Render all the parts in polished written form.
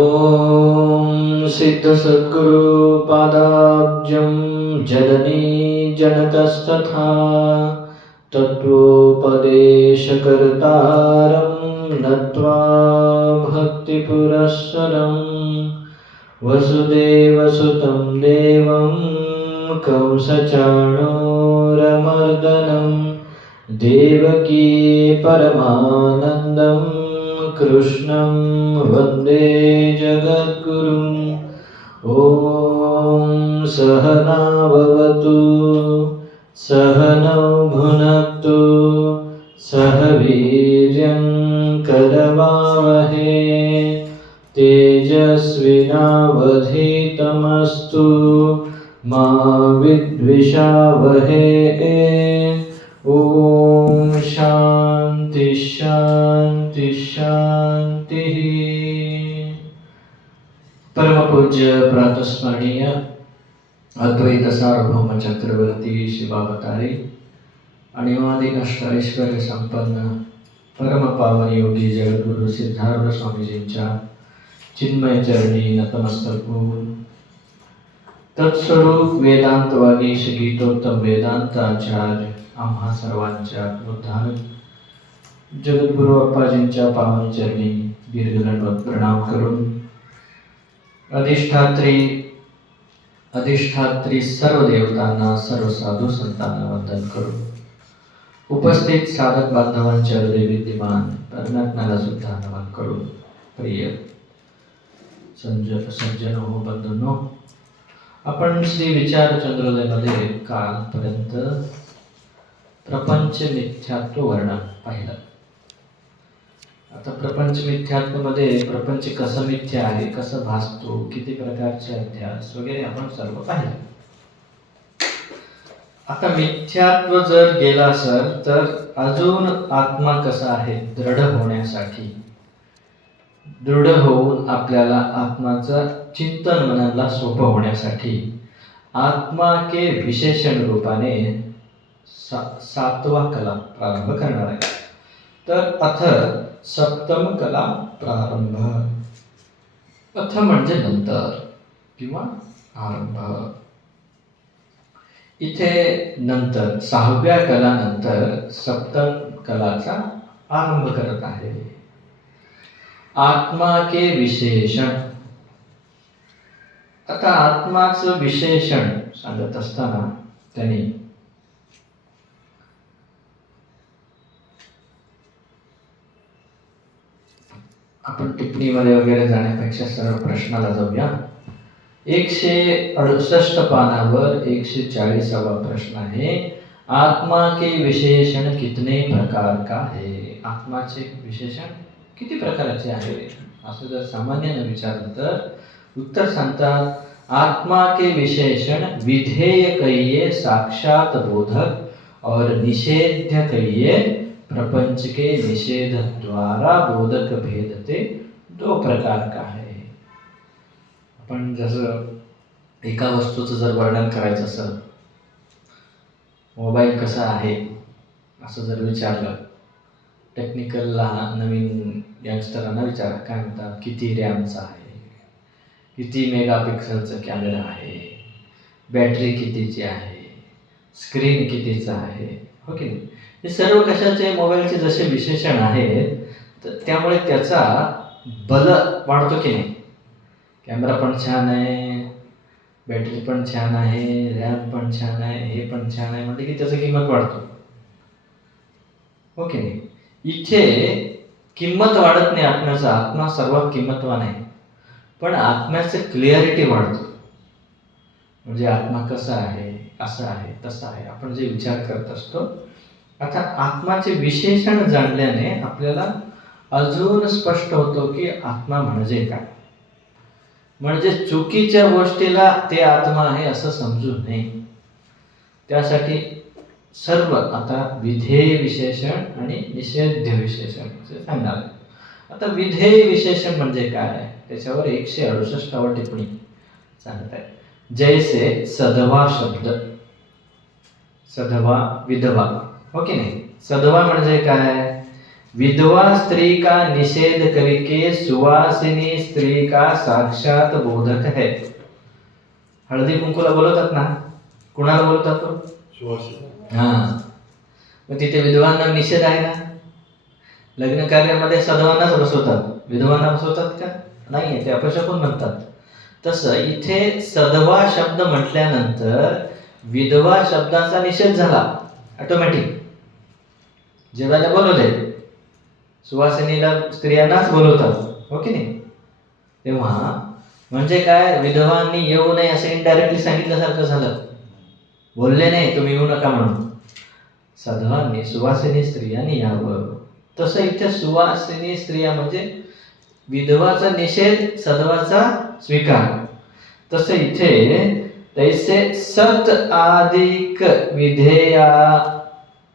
ओम सिद्ध सद्गुरु पादाब्जं जननी जनकस्तथा तत्त्वोपदेशकर्तारं नत्वा भक्तिपुरःसरं वसुदेवसुतं देवं कंसचाणूरमर्दनं देवकी परमानन्दं कृष्णं वन्दे जगद्गुरुं। ॐ सहना भवतु सहनौ भुनक्तु सह वीर्यं करवावहै तेजस्विनावधीतमस्तु मा विद्विषावहै। ओम शांति शांति शांति। परम पूज्य प्रातस्मरणीय अद्वैत सार्वभौम चक्रवर्ती शिवावतारी अनिवादी अष्टैश्वर्य संपन्न परम पावन योगी जगद्गुरु सिद्धार्थ स्वामीजींच्या चिन्मय चरणी नतमस्तक होऊन तत्स्वरूप वेदांत वागीश गीतोत्तम वेदांत आचार्य आम्हा सर्वांच्या उद्धारक जगद्गुरु अप्पाजींच्या पावन चरणी दीर्घदंडवत प्रणाम करून अधिष्ठात्री सर्व देवतांना सर्व साधू संतांना वंदन करून उपस्थित साधक बांधवांच्या हृदय विद्यमान परमात्म्याला सुद्धा नमन करून प्रिय सज्जन हो बंधूंनो, आपण श्री विचार चंद्रोदयमध्ये कालपर्यंत प्रपंच मिथ्यात्व वर्णन पाहिलं. आता प्रपंच मिथ्यात्वमध्ये प्रपंच कसं मिथ्या आहे, कसं भासतो, किती प्रकारचे अध्यास वगैरे आपण सर्व पाहिलं. आता मिथ्यात्व जर गेला असेल तर अजून आत्मा कसा आहे दृढ होण्यासाठी, दृढ होऊन आपल्याला आत्माचं चिंतन मनाला सोपं होण्यासाठी आत्मा के विशेषण रूपाने सातवा कला प्रारंभ करणार आहे. तर अथ सप्तम कला प्रारंभ. अथ म्हणजे नंतर किंवा आरंभ. इथे नंतर सहाव्या कला नंतर सप्तम कलाचा आरंभ करत आहे. आत्मा के विशेषण. आता आत्माचं विशेषण सांगत असताना त्यांनी आपण टिप्पणीमध्ये वगैरे जाण्यापेक्षा सरळ प्रश्नाला जाऊया. 168 पानावर 140वा प्रश्न आहे. आत्मा के विशेषण कितने प्रकार का है. आत्माचे विशेषण किती प्रकारचे आहे असं जर सामान्याने विचारलं तर उत्तर सांगतात आत्मा के विशेषण विधेय कहिए साक्षात बोधक और निषेध्य कहिए प्रपंच के निषेध द्वारा बोधक भेदते दो प्रकार का है. आपण जसं एका वस्तूचं जर वर्णन करायचं असेल, मोबाईल कसा आहे असं जर विचारलं, टेक्निकलला नवीन यंगस्टरांना विचारा काय म्हणतात, किती रॅमचा आहे, किती मेगापिक्सलचा कॅमेरा आहे, बॅटरी कितीची आहे, स्क्रीन कितीचा आहे, हो की नाही. हे सर्व कशाचे मोबाईलचे जसे विशेषण आहेत तर त्यामुळे त्याचा बल वाढतो की नाही. कॅमेरा पण छान आहे, बॅटरी पण छान आहे, रॅम पण छान आहे, हे पण छान आहे म्हणजे की त्याची किंमत वाढतो, हो की नाही. इथे किंमत वाढत नाही आत्म्याचा. आत्मा सर्वात किंमतवान आहे, पण आत्म्याचं क्लिअरिटी वाढतो. म्हणजे आत्मा कसा आहे, असं आहे, तसं आहे, आपण जे विचार करत असतो. आता आत्माचे विशेषण जाणल्याने आपल्याला अजून स्पष्ट होतो की आत्मा म्हणजे काय. म्हणजे चुकीच्या गोष्टीला ते आत्मा आहे असं समजू नये. त्यासाठी सर्व आता विधेय विशेषण आणि निषेध्य विशेषण सांगणार आहे. आता विधेय विशेषण म्हणजे काय त्याच्यावर 168वा टिप्पणी सांगत आहे. जैसे सधवा शब्द, सधवा विधवा, हो की नाही. सधवा म्हणजे काय, विधवा स्त्री का निषेध करके सुवासिनी स्त्री का साक्षात बोधक है. हळदी कुंकूला बोलवतात ना, कुणाला बोलतात तो? हा. मग तिथे विधवांना निषेध आहे ना. लग्न कार्यामध्ये सधवांनाच बसवतात, विधवांना बसवतात का? नाही, ते अपशकुन म्हणतात. तसं इथे सधवा शब्द म्हटल्यानंतर विधवा शब्दाचा निषेध झाला ऑटोमॅटिक. जेवायला बोलवले, सुवासिनीला स्त्रियांनाच बोलवतात, हो की नाही? तेव्हा म्हणजे काय, विधवांनी येऊ नये असं इनडायरेक्टली सांगितल्यासारखं झालं. बोलले नाही तुम्ही येऊ नका म्हणून, सधवांनी सुवासिनी स्त्रियांनी यावं. तसं इथे सुवासिनी स्त्रिया म्हणजे विधवाचा निषेध, सधवाचा स्वीकार. तसं इथे तैसे सत आदिक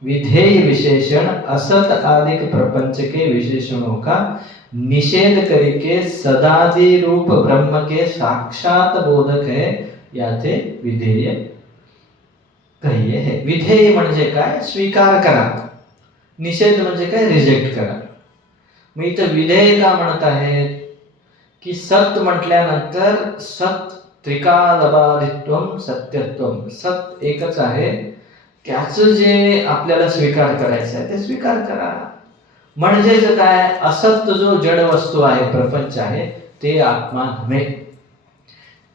विधेय विशेषण असत आदिक प्रपंच के विशेषणों का निषेध करके सदादि रूप ब्रह्म के साक्षात बोधक है, याचे विधेय कहिये है. विधेय म्हणजे काय, स्वीकार करा. निषेध म्हणजे काय, रिजेक्ट करा. मग इथं विधेय का म्हणत आहेत की सत म्हटल्यानंतर सत त्रिकालबाधित्वम सत्यत्वम, सत एकच आहे, त्याचं जे आपल्याला स्वीकार करायचं आहे ते स्वीकार करा. म्हणजेच काय, असत जो जड वस्तू आहे, प्रपंच आहे, ते आत्मा नव्हे.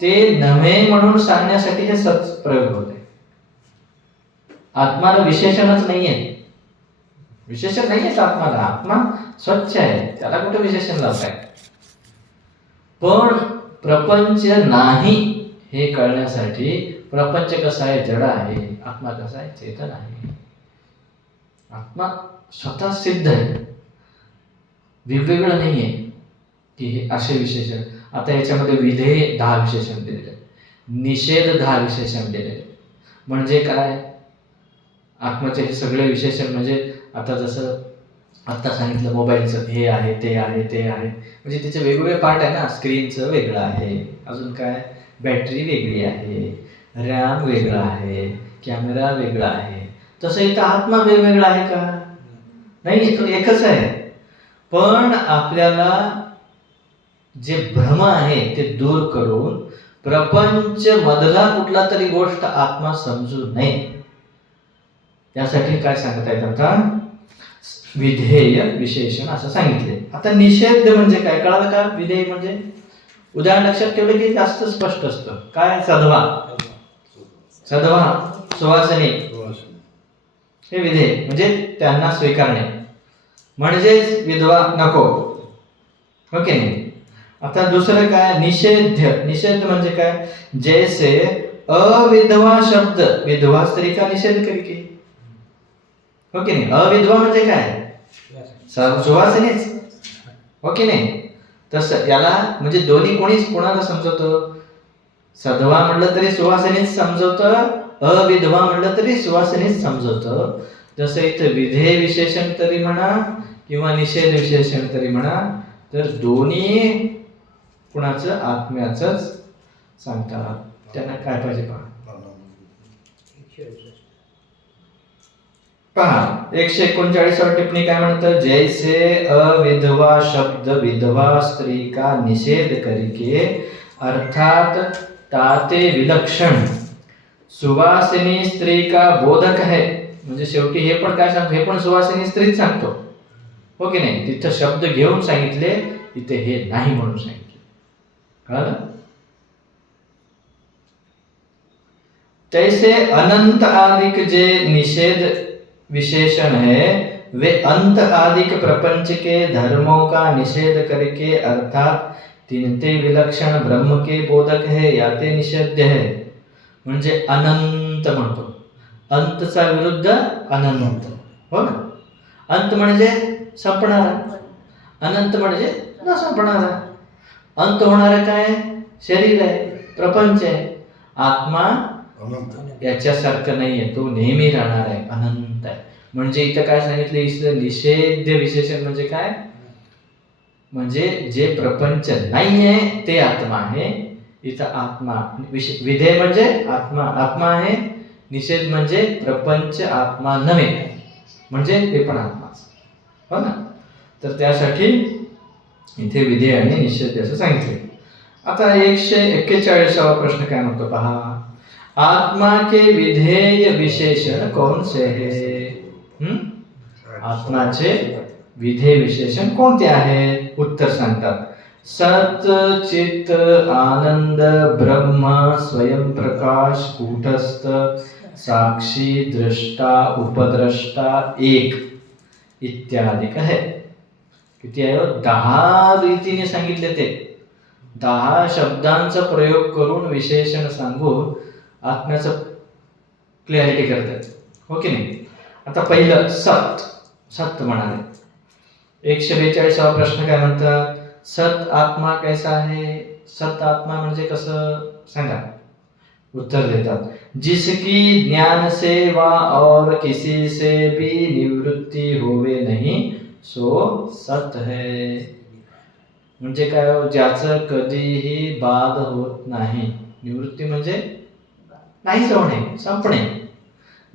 ते नव्हे म्हणून सांगण्यासाठी हे सत प्रयोग होते. आत्माला विशेषणच नाहीये, विशेषण नाहीयेच आत्माला. आत्मा स्वच्छ आहे, त्याला कुठे विशेषण लावताय? पण प्रपंच नाही हे कळण्यासाठी, प्रपंच कसा आहे, जड आहे, आत्मा कसा आहे, चेतन आहे. आत्मा स्वतः सिद्ध आहे, वेगवेगळं नाहीये की हे असे विशेषण. आता याच्यामध्ये विधेय 10 विशेषण दिलेले, निषेध 10 विशेषण दिलेले. म्हणजे काय, आत्म्याचे हे सगळे विशेषण म्हणजे आता जसं आत्ता सांगितलं मोबाईलचं हे आहे, ते आहे, ते आहे, म्हणजे त्याचे वेगवेगळे पार्ट आहे ना. स्क्रीनचं वेगळं आहे, अजून काय, बॅटरी वेगळी आहे, रॅम वेगळा आहे, कॅमेरा वेगळा आहे. तसं इथं आत्मा वेगवेगळा आहे का? नाही, तो एकच आहे. पण आपल्याला जे भ्रम आहे ते दूर करून प्रपंच मधला कुठला तरी गोष्ट आत्मा समजू नये, यासाठी काय सांगतायत आता, विधेय विशेषण असं सांगितले. आता निषेध म्हणजे काय कळालं का? विधेय म्हणजे उदाहरण लक्षात ठेवलं की जास्त स्पष्ट असतं. काय, सधवा, सधवा, सुवासिनी, हे विधेय म्हणजे त्यांना स्वीकारणे, म्हणजेच विधवा नको, हो की नाही? आता दुसरं काय, निषेध. निषेध म्हणजे काय, जैसे अविधवा शब्द विधवा स्त्री का निषेध करके, हो की नाही? अविधवा म्हणजे काय, सुवासिनीच, हो की नाही? तसं याला म्हणजे दोन्ही कोणाला समजवतं? सधवा म्हणलं तरी सुवासिनीच समजवतं, अविधवा म्हणलं तरी सुवासिनीच समजवतं. जसं इथं विधेय विशेषण तरी म्हणा किंवा निषेध विशेषण तरी म्हणा, तर दोन्ही कुणाचं, आत्म्याचंच सांगतात. त्यांना काय पाहिजे पहा. 139 टिप्पणी काय म्हणतं, जैसे अविधवा शब्द विधवा स्त्री का निषेध करके अर्थात ताते विलक्षण सुवासिनी स्त्री का बोधक है. म्हणजे शेवटी हे पण काय सांगतो, हे पण सुवासिनी स्त्रीच सांगतो, हो की नाही? तिथं शब्द घेऊन सांगितले, इथे हे नाही म्हणून सांगितले. कळलं? तैसे अनंत आदिक जे निषेध विशेषण है, वे अंत आदिक प्रपंच के धर्मों का निषेध करके अर्थात तिनते विलक्षण ब्रह्म के बोधक है, याते निषेध्य है. म्हणजे अनंत म्हणतो, अंतचा विरुद्ध अनंत, हो ना? अंत म्हणजे संपणारा, अनंत म्हणजे न संपणारा. अंत होणारा काय, शरीर आहे, प्रपंच आहे. आत्मा याच्यासारखं नाहीये, तो नेहमी राहणार आहे, अनंत आहे. म्हणजे इथं काय सांगितलं, इथं निषेध विशेषण म्हणजे काय, म्हणजे जे प्रपंच नाही आहे ते आत्मा आहे. इथं आत्मा, विधेय म्हणजे आत्मा, आत्मा आहे. निषेध म्हणजे प्रपंच आत्मा नव्हे, म्हणजे ते पण आत्माच, हो ना? तर त्यासाठी इथे विधेय आणि निषेध असं सांगितले. आता 141वा प्रश्न काय म्हणतो पहा. आत्मा के विधेय विशेषण कौन से है? आत्माचे विधेय विशेषण कोणते आहेत? उत्तर सांगतात. सत चित आनंद ब्रह्म स्वयं प्रकाश कूटस्थ साक्षी दृष्टा उपद्रष्टा एक इत्यादी है. किती आहे? 10 रीतीने सांगितले. ते 10 शब्दांचा प्रयोग करून विशेषण सांगून आत्म्याचं क्लॅरिटी करतात, हो की नाही. आता पहिलं सत. सत म्हणाले. 142वा प्रश्न काय म्हणतात. सत आत्मा कैसा है? सत आत्मा म्हणजे कसं सांगा. उत्तर देतात. जिसकी ज्ञान से वा और किसी से भी निवृत्ती होवे नहीं सो सत है. म्हणजे काय? ज्याचं कधीही बाध होत नाही. निवृत्ती म्हणजे नाहीच होणे, संपणे.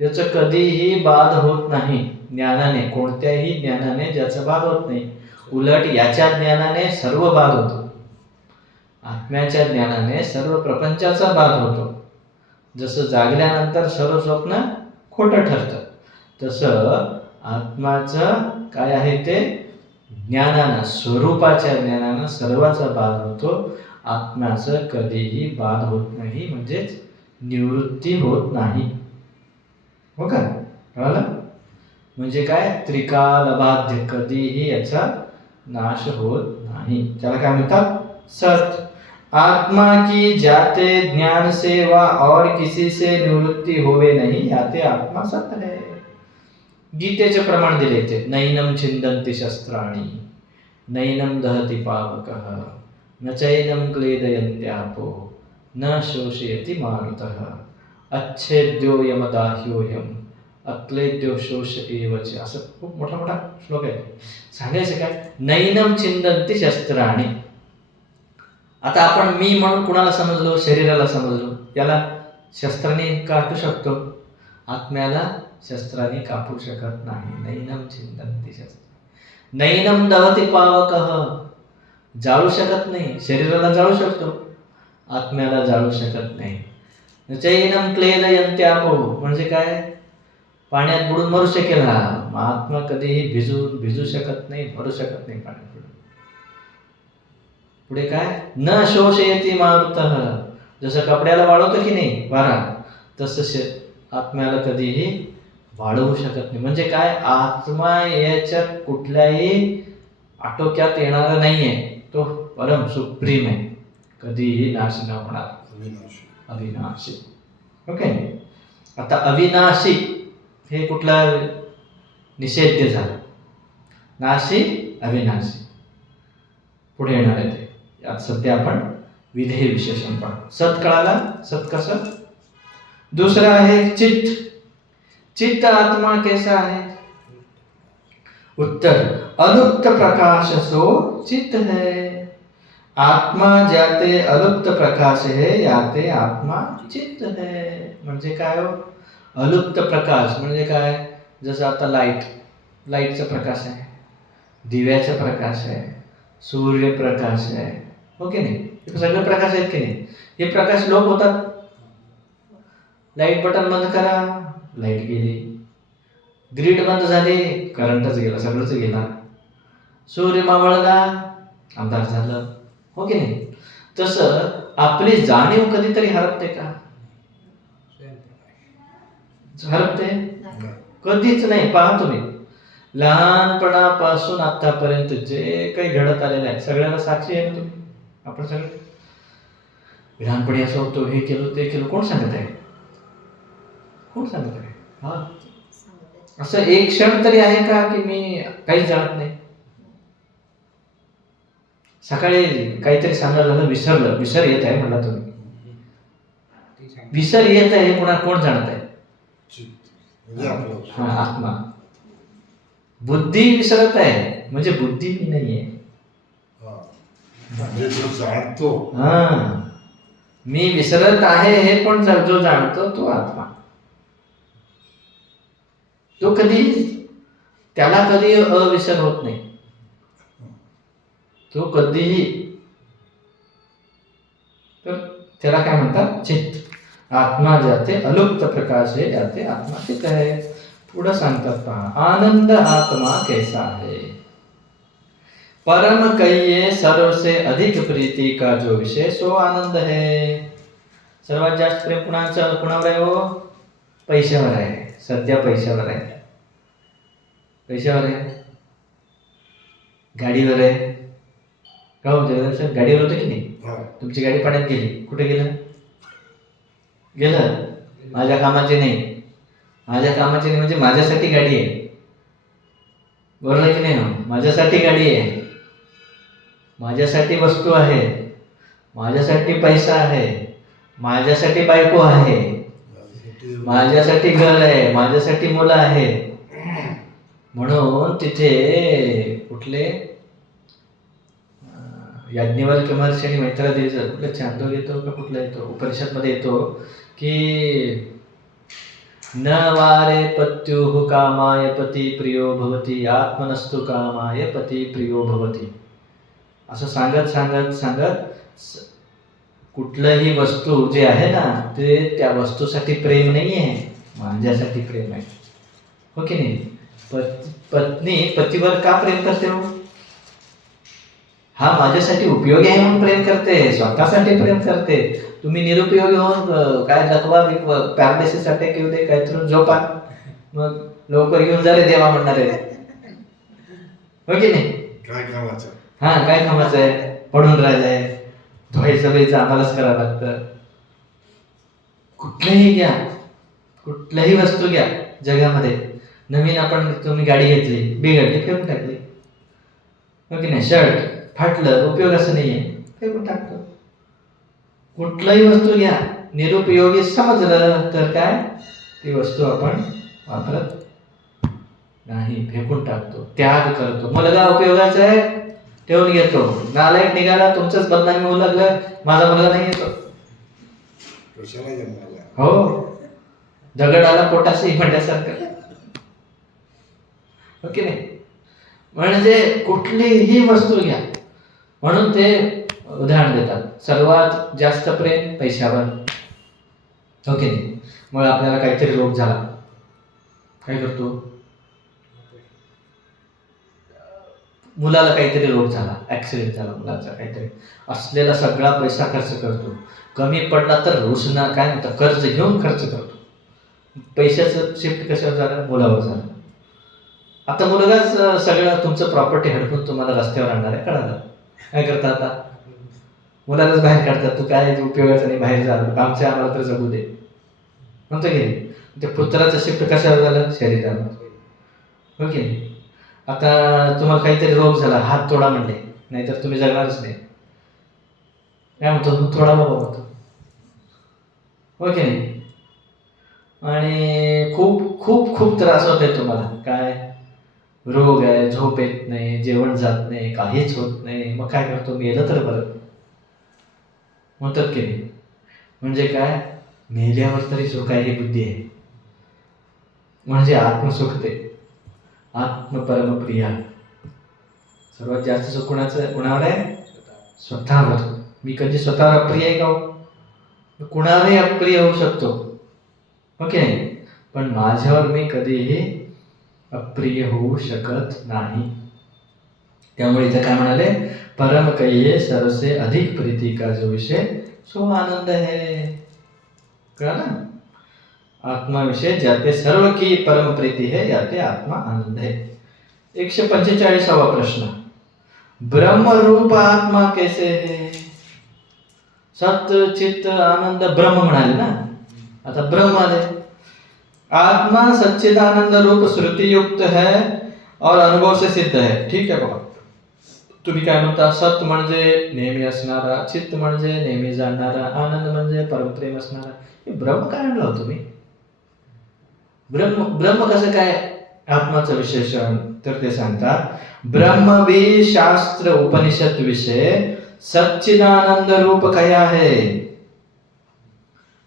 ज्याचं कधीही बाध होत नाही ज्ञानाने, कोणत्याही ज्ञानाने ज्याचा बाध होत नाही. उलट याच्या ज्ञानाने सर्व बाध होतो. आत्म्याच्या ज्ञानाने सर्व प्रपंचाचा बाध होतो. जसं जागल्यानंतर सर्व स्वप्न खोटं ठरतं, तसं आत्माचं काय आहे ते ज्ञानानं, स्वरूपाच्या ज्ञानानं सर्वाचा बाध होतो. आत्म्याचं कधीही बाध होत नाही, म्हणजेच निवृत्ती होत नाही. हो का? कळलं? म्हणजे काय? त्रिकालबाध्य, कधीही याचा नाश होत नाही. त्याला काय म्हणतात? सत. आत्मा की जाते ज्ञान से वा और किसी से निवृत्ती होवे नहीं याते आत्मा सत है. गीतेचे प्रमाण दिले ते. नैनम छिंदन्ति शस्त्राणि नैनम दहति पावकः न चैनम क्लेदयन्त्यापो न शोषयति मारुतः अच्छेद्यो यमदाह्योऽयम् अक्लेद्यो शोष एवच. असं खूप मोठा मोठा श्लोक आहे. सांगायचं काय? नैनम छिंदन्ति शस्त्राणि. आता आपण मी म्हणून कुणाला समजलो? शरीराला समजलो. याला शस्त्राने काटू शकतो, आत्म्याला शस्त्राने कापू शकत नाही. नैनम छिंदन्ति शस्त्र. नैनम दहति पावकः. जाळू शकत नाही. शरीराला जाळू शकतो, आत्म्याला जाळू शकत नाही. चैनम क्लेदयन्त्यापो म्हणजे काय? पाण्यात बुडून मरू शकेल हा. आत्मा कधीही भिजू शकत नाही, मरू शकत नाही पाण्यात बुडून. पुढे काय? न शोषयति मारुतः. जसं कपड्याला वाळवतो की नाही वारा, तसं आत्म्याला कधीही वाळवू शकत नाही. म्हणजे काय? आत्मा याच्यात कुठल्याही आटोक्यात येणारा नाहीये. तो परम सुप्रीम आहे, कधीही नाश न होणार, अविनाशी. ओके. आता अविनाशी हे कुठला निषेध झाला? नाशी, अविनाशी. पुढे येणार आहे ते. यात सध्या आपण विधेय विशेषण पाहू. सत कळाला? सत कसं? दुसरा आहे चित्त. चित्त आत्मा कैसा है? उत्तर. अलुप्त प्रकाश सो चित्त है. आत्मा जाते अलुप्त प्रकाश है याते आत्मा चित्त है. म्हणजे काय हो? अलुप्त प्रकाश म्हणजे काय? जसं आता लाईटचा प्रकाश आहे, दिव्याचा प्रकाश आहे, सूर्यप्रकाश आहे, हो की नाही? हे सगळे प्रकाश आहेत की नाही? हे प्रकाश लोप होतात. लाईट बटन बंद करा, लाईट गेली. ग्रीड बंद झाली, करंटच गेला, सगळंच गेला. सूर्य मावळला, अंधार झालं, हो की नाही? तसं आपली जाणीव कधीतरी हरपते का? हरपते? कधीच नाही. पहा तुम्ही, लहानपणापासून आतापर्यंत जे काही घडत आलेलं आहे सगळ्याला साक्षी आहे ना तुम्ही. आपण सगळे लहानपणी असं होतो, हे केलं ते केलं. कोण सांगत आहे? कोण सांगत आहे? हा, असं एक क्षण तरी आहे का की मी काहीच जाणत नाही? सकाळी काहीतरी सांगायला झालं, विसर येत आहे म्हणला तुम्ही. विसर येत आहे, कोण जाणत आहे? हा, आत्मा. बुद्धी विसरत आहे म्हणजे बुद्धी मी नाहीये. मी विसरत आहे हे पण जो जाणतो तो आत्मा. तो कधी, त्याला कधी अविसर होत नाही. तो कधीही, तर त्याला काय म्हणतात? चित्त. आत्मा जाते अलुप्त प्रकाश है, जाते आत्मा चित्त है. पुढं सांगतात पहा, आनंद आत्मा कैसा है. परम कहिए सर्व से अधिक प्रीति का जो विषय सो आनंद है. सर्वात जास्त प्रेम कुणावर आहे हो? पैशावर आहे. सध्या पैशावर आहे. पैशावर आहे, गाडीवर आहे. का हो जगदीश, गाडीवर होतं की नाही? तुमची गाडी पाण्यात गेली, कुठे गेलं? माझ्या कामाची नाही. माझ्या कामाची नाही म्हणजे माझ्यासाठी गाडी आहे. बरोबर आहे की नाही? माझ्यासाठी गाडी आहे, माझ्यासाठी वस्तू आहे, माझ्यासाठी पैसा आहे, माझ्यासाठी बायको आहे, माझ्यासाठी घर आहे, माझ्यासाठी मुलं आहे. म्हणून तिथे कुठले याज्ञवल्क्य महर्षी आणि मैत्रादेवीचं कुठलं छांदोग येतो का कुठला येतो, उपनिषदमध्ये येतो की न वारे पत्युः कामाय पती प्रियो भवती, आत्मनस्तु कामाय पती प्रियो भवती. असं सांगत सांगत सांगत कुठलंही वस्तू जे आहे ना, ते त्या वस्तूसाठी प्रेम नाही आहे, माझ्यासाठी प्रेम आहे. हो की नाही? पत्नी पतीवर का प्रेम करते हो? हा माझ्यासाठी उपयोगी आहे म्हणून प्रेम करते, स्वतःसाठी प्रेम करते. तुम्ही निरुपयोगी होऊन काय लकवा पॅरालिसिस अटॅक येऊ दे, काहीतरी झोपा, मग लवकर घेऊन जा रे देवा म्हणणार आहे. हो की नाही? काय कामाचं? हा काय कामाचं आहे? पडून राहिलंय, धुवायचं वेळचं आम्हालाच करावं लागतं. कुठलंही घ्या, कुठल्याही वस्तू घ्या जगामध्ये, नवीन आपण तुम्ही गाडी घेतली, बिघडली, फेकून टाकली. हो की नाही? शर्ट फाटलं, उपयोग असं नाहीये, फेकून टाकतो. कुठलाही वस्तू घ्या, निरुपयोगी समजलं तर काय, ती वस्तू आपण वापरत नाही, फेकून टाकतो, त्याग करतो. मुलगा उपयोगाचा आहे, ठेवून घेतो. नालायक निघाला, तुमचंच बदनामी होऊ लागलं, माझा मुलगा नाही येतो. हो, दगड आला पोटाशी म्हणल्यासारखं. हो की नाही? म्हणजे कुठलीही वस्तू घ्या. म्हणून ते उदाहरण देतात, सर्वात जास्त प्रेम पैशावर. हो की नाही? मग आपल्याला काहीतरी रोग झाला, काय करतो? मुलाला काहीतरी रोग झाला, ऍक्सिडेंट झाला मुलाचा काहीतरी, असलेला सगळा पैसा खर्च करतो. कमी पडला तर रुसना काय म्हणतात, कर्ज घेऊन खर्च करतो. पैशाचं शिफ्ट कशावर झालं? मुलावर झालं. आता मुलगाच सगळं तुमचं प्रॉपर्टी हडपून तुम्हाला रस्त्यावर आणणार आहे, कळालं? काय करता आता? मुलालाच बाहेर काढतात, तू काय उपयोगाचं नाही, बाहेर झालं, आमच्या आम्हाला तर जगू दे म्हणतो की नाही? ते पुत्राचं शिफ्ट कशावर झालं? शरीरावर. हो की नाही? आता तुम्हाला काहीतरी रोग झाला, हात तोडा म्हणले, नाहीतर तुम्ही जगणारच नाही, काय म्हणतो? तोडा बाबा म्हणतो. हो की नाही? आणि खूप खूप खूप त्रास होत आहे तुम्हाला, काय रोग आहे, झोप येत नाही, जेवण जात नाही, काहीच होत नाही. मग काय करतो? मेलं तर बरं म्हणतात की नाही? म्हणजे काय, मेल्यावर तरी सुख आहे ही बुद्धी आहे. म्हणजे आत्मसुख, ते आत्मपरमप्रिया. सर्वात जास्त सुख कुणावर आहे? स्वतःवर. मी कधी स्वतःवर अप्रिय आहे का हो? कुणावरही अप्रिय होऊ शकतो, हो की नाही? पण माझ्यावर मी कधीही अप्रिय होऊ शकत नाही. त्यामुळे इथं काय म्हणाले? परम कहिए सर्वसे अधिक प्रीति का जो विषय सो आनंद है. कळलं? आत्मा विषय जाते सर्व की परम प्रीति है, जाते आत्मा आनंद है. 145वा प्रश्न, ब्रह्म रूप आत्मा कैसे है? सत्य चित्त आनंद ब्रह्म म्हणाले ना, आता ब्रह्म आले. आत्मा सच्चिदानंद रूप श्रुति युक्त है और अनुभव से सिद्ध है. ठीक आहे बघा, तुम्ही काय म्हणता? सत म्हणजे नेहमी असणारा, चित्त म्हणजे नेहमी जाणणारा, आनंद म्हणजे परमप्रेम असणारा. हे ब्रह्म काय आणलं हो तुम्ही? ब्रह्म कसं काय आत्माचं विशेषण? तर ते सांगतात, ब्रह्म भी शास्त्र उपनिषद विषय सच्चिदानंद रूप कया है.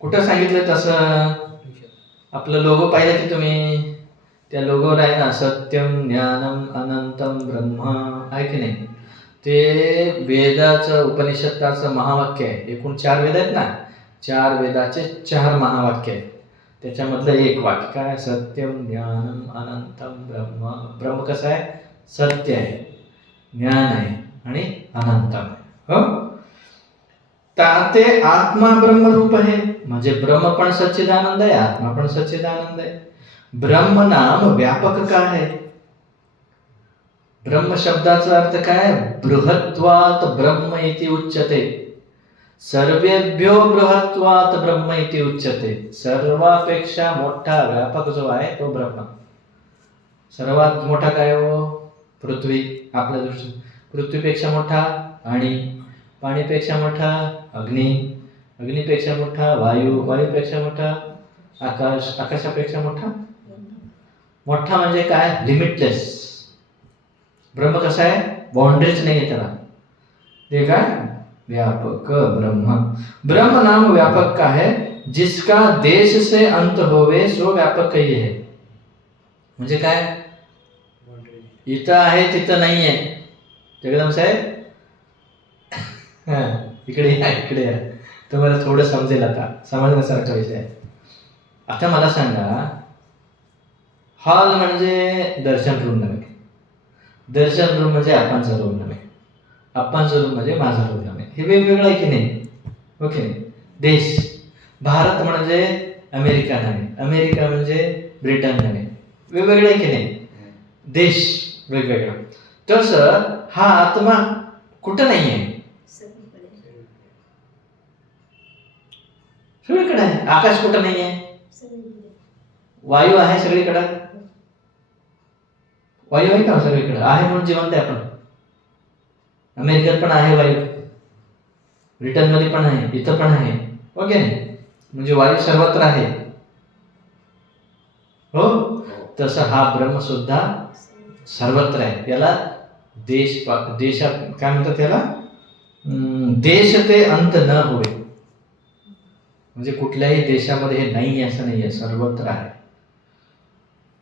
कुठं सांगितलं तसं? आपलं लोगो पाहिलं की तुम्ही? त्या लोगोवर आहे ना, सत्यम ज्ञानम अनंतम ब्रह्म, आहे की नाही? ते वेदाचं उपनिषदाचं महावाक्य आहे. एकूण 4 वेद आहेत ना, 4 वेदाचे 4 महावाक्य आहेत. त्याच्यामधलं एक वाक्य काय? सत्यम ज्ञानम अनंतम ब्रह्म. ब्रह्म कसं आहे? सत्य आहे, ज्ञान आहे आणि अनंतम आहे. हो, ते आत्मा ब्रह्मरूप आहे. म्हणजे ब्रह्म पण सच्चिदानंद आहे, आत्मा पण सच्चिदानंद आहे. ब्रह्म नाम व्यापक काय आहे? ब्रह्म शब्दाचा अर्थ काय? बृहत्वात ब्रह्म इति उच्यते. सर्वेभ्यो बृहत्वात ब्रह्म इति उच्यते. सर्वापेक्षा मोठा व्यापक जो आहे तो ब्रह्म. सर्वात मोठा काय हो? पृथ्वी. आपल्या दृष्टीने पृथ्वीपेक्षा मोठा आणि पाणीपेक्षा मोठा अग्नी, अग्नीपेक्षा मोठा वायू, वायूपेक्षा मोठा आकाश, आकाशापेक्षा मोठा. मोठा म्हणजे काय? लिमिटलेस. ब्रह्म कसा आहे? बाउंड्रीज नाही आहे त्याला. ते काय? व्यापक ब्रह्म. ब्रह्म नाम व्यापक का है जिसका देश से अंत होवे सो व्यापक ही है. म्हणजे काय? इथं आहे तिथं नाही आहे. जगदम साहेब इकडे या, इकडे या. तुम्हाला थोडं समजेल, आता समजण्यासारखा विषय आहे. आता मला सांगा, हॉल म्हणजे दर्शन रूम नव्हे, दर्शन रूम म्हणजे आप्पांचा रूम नव्हे, आप्पांचा रूम म्हणजे माझा रूम नव्हे. हे वेगवेगळं आहे की नाही? ओके. देश, भारत म्हणजे अमेरिका नव्हे, अमेरिका म्हणजे ब्रिटन नव्हे. वेगवेगळे आहे की नाही? देश वेगवेगळा. तसं हा आत्मा कुठं नाही आहे? सगळीकडे आहे. आकाश कुठं नाही आहे? वायू आहे सगळीकडे. वायू आहे का सगळीकडे? आहे म्हणून जिवंत आहे आपण. अमेरिकेत पण आहे वायू, ब्रिटन मध्ये पण आहे, इथं पण आहे. ओके. म्हणजे वायू सर्वत्र आहे. हो, तसं हा ब्रह्म सुद्धा सर्वत्र आहे. याला देशात काय म्हणतात? त्याला देश ते अंत न होय. म्हणजे कुठल्याही देशामध्ये हे नाही असं नाही आहे, सर्वत्र आहे.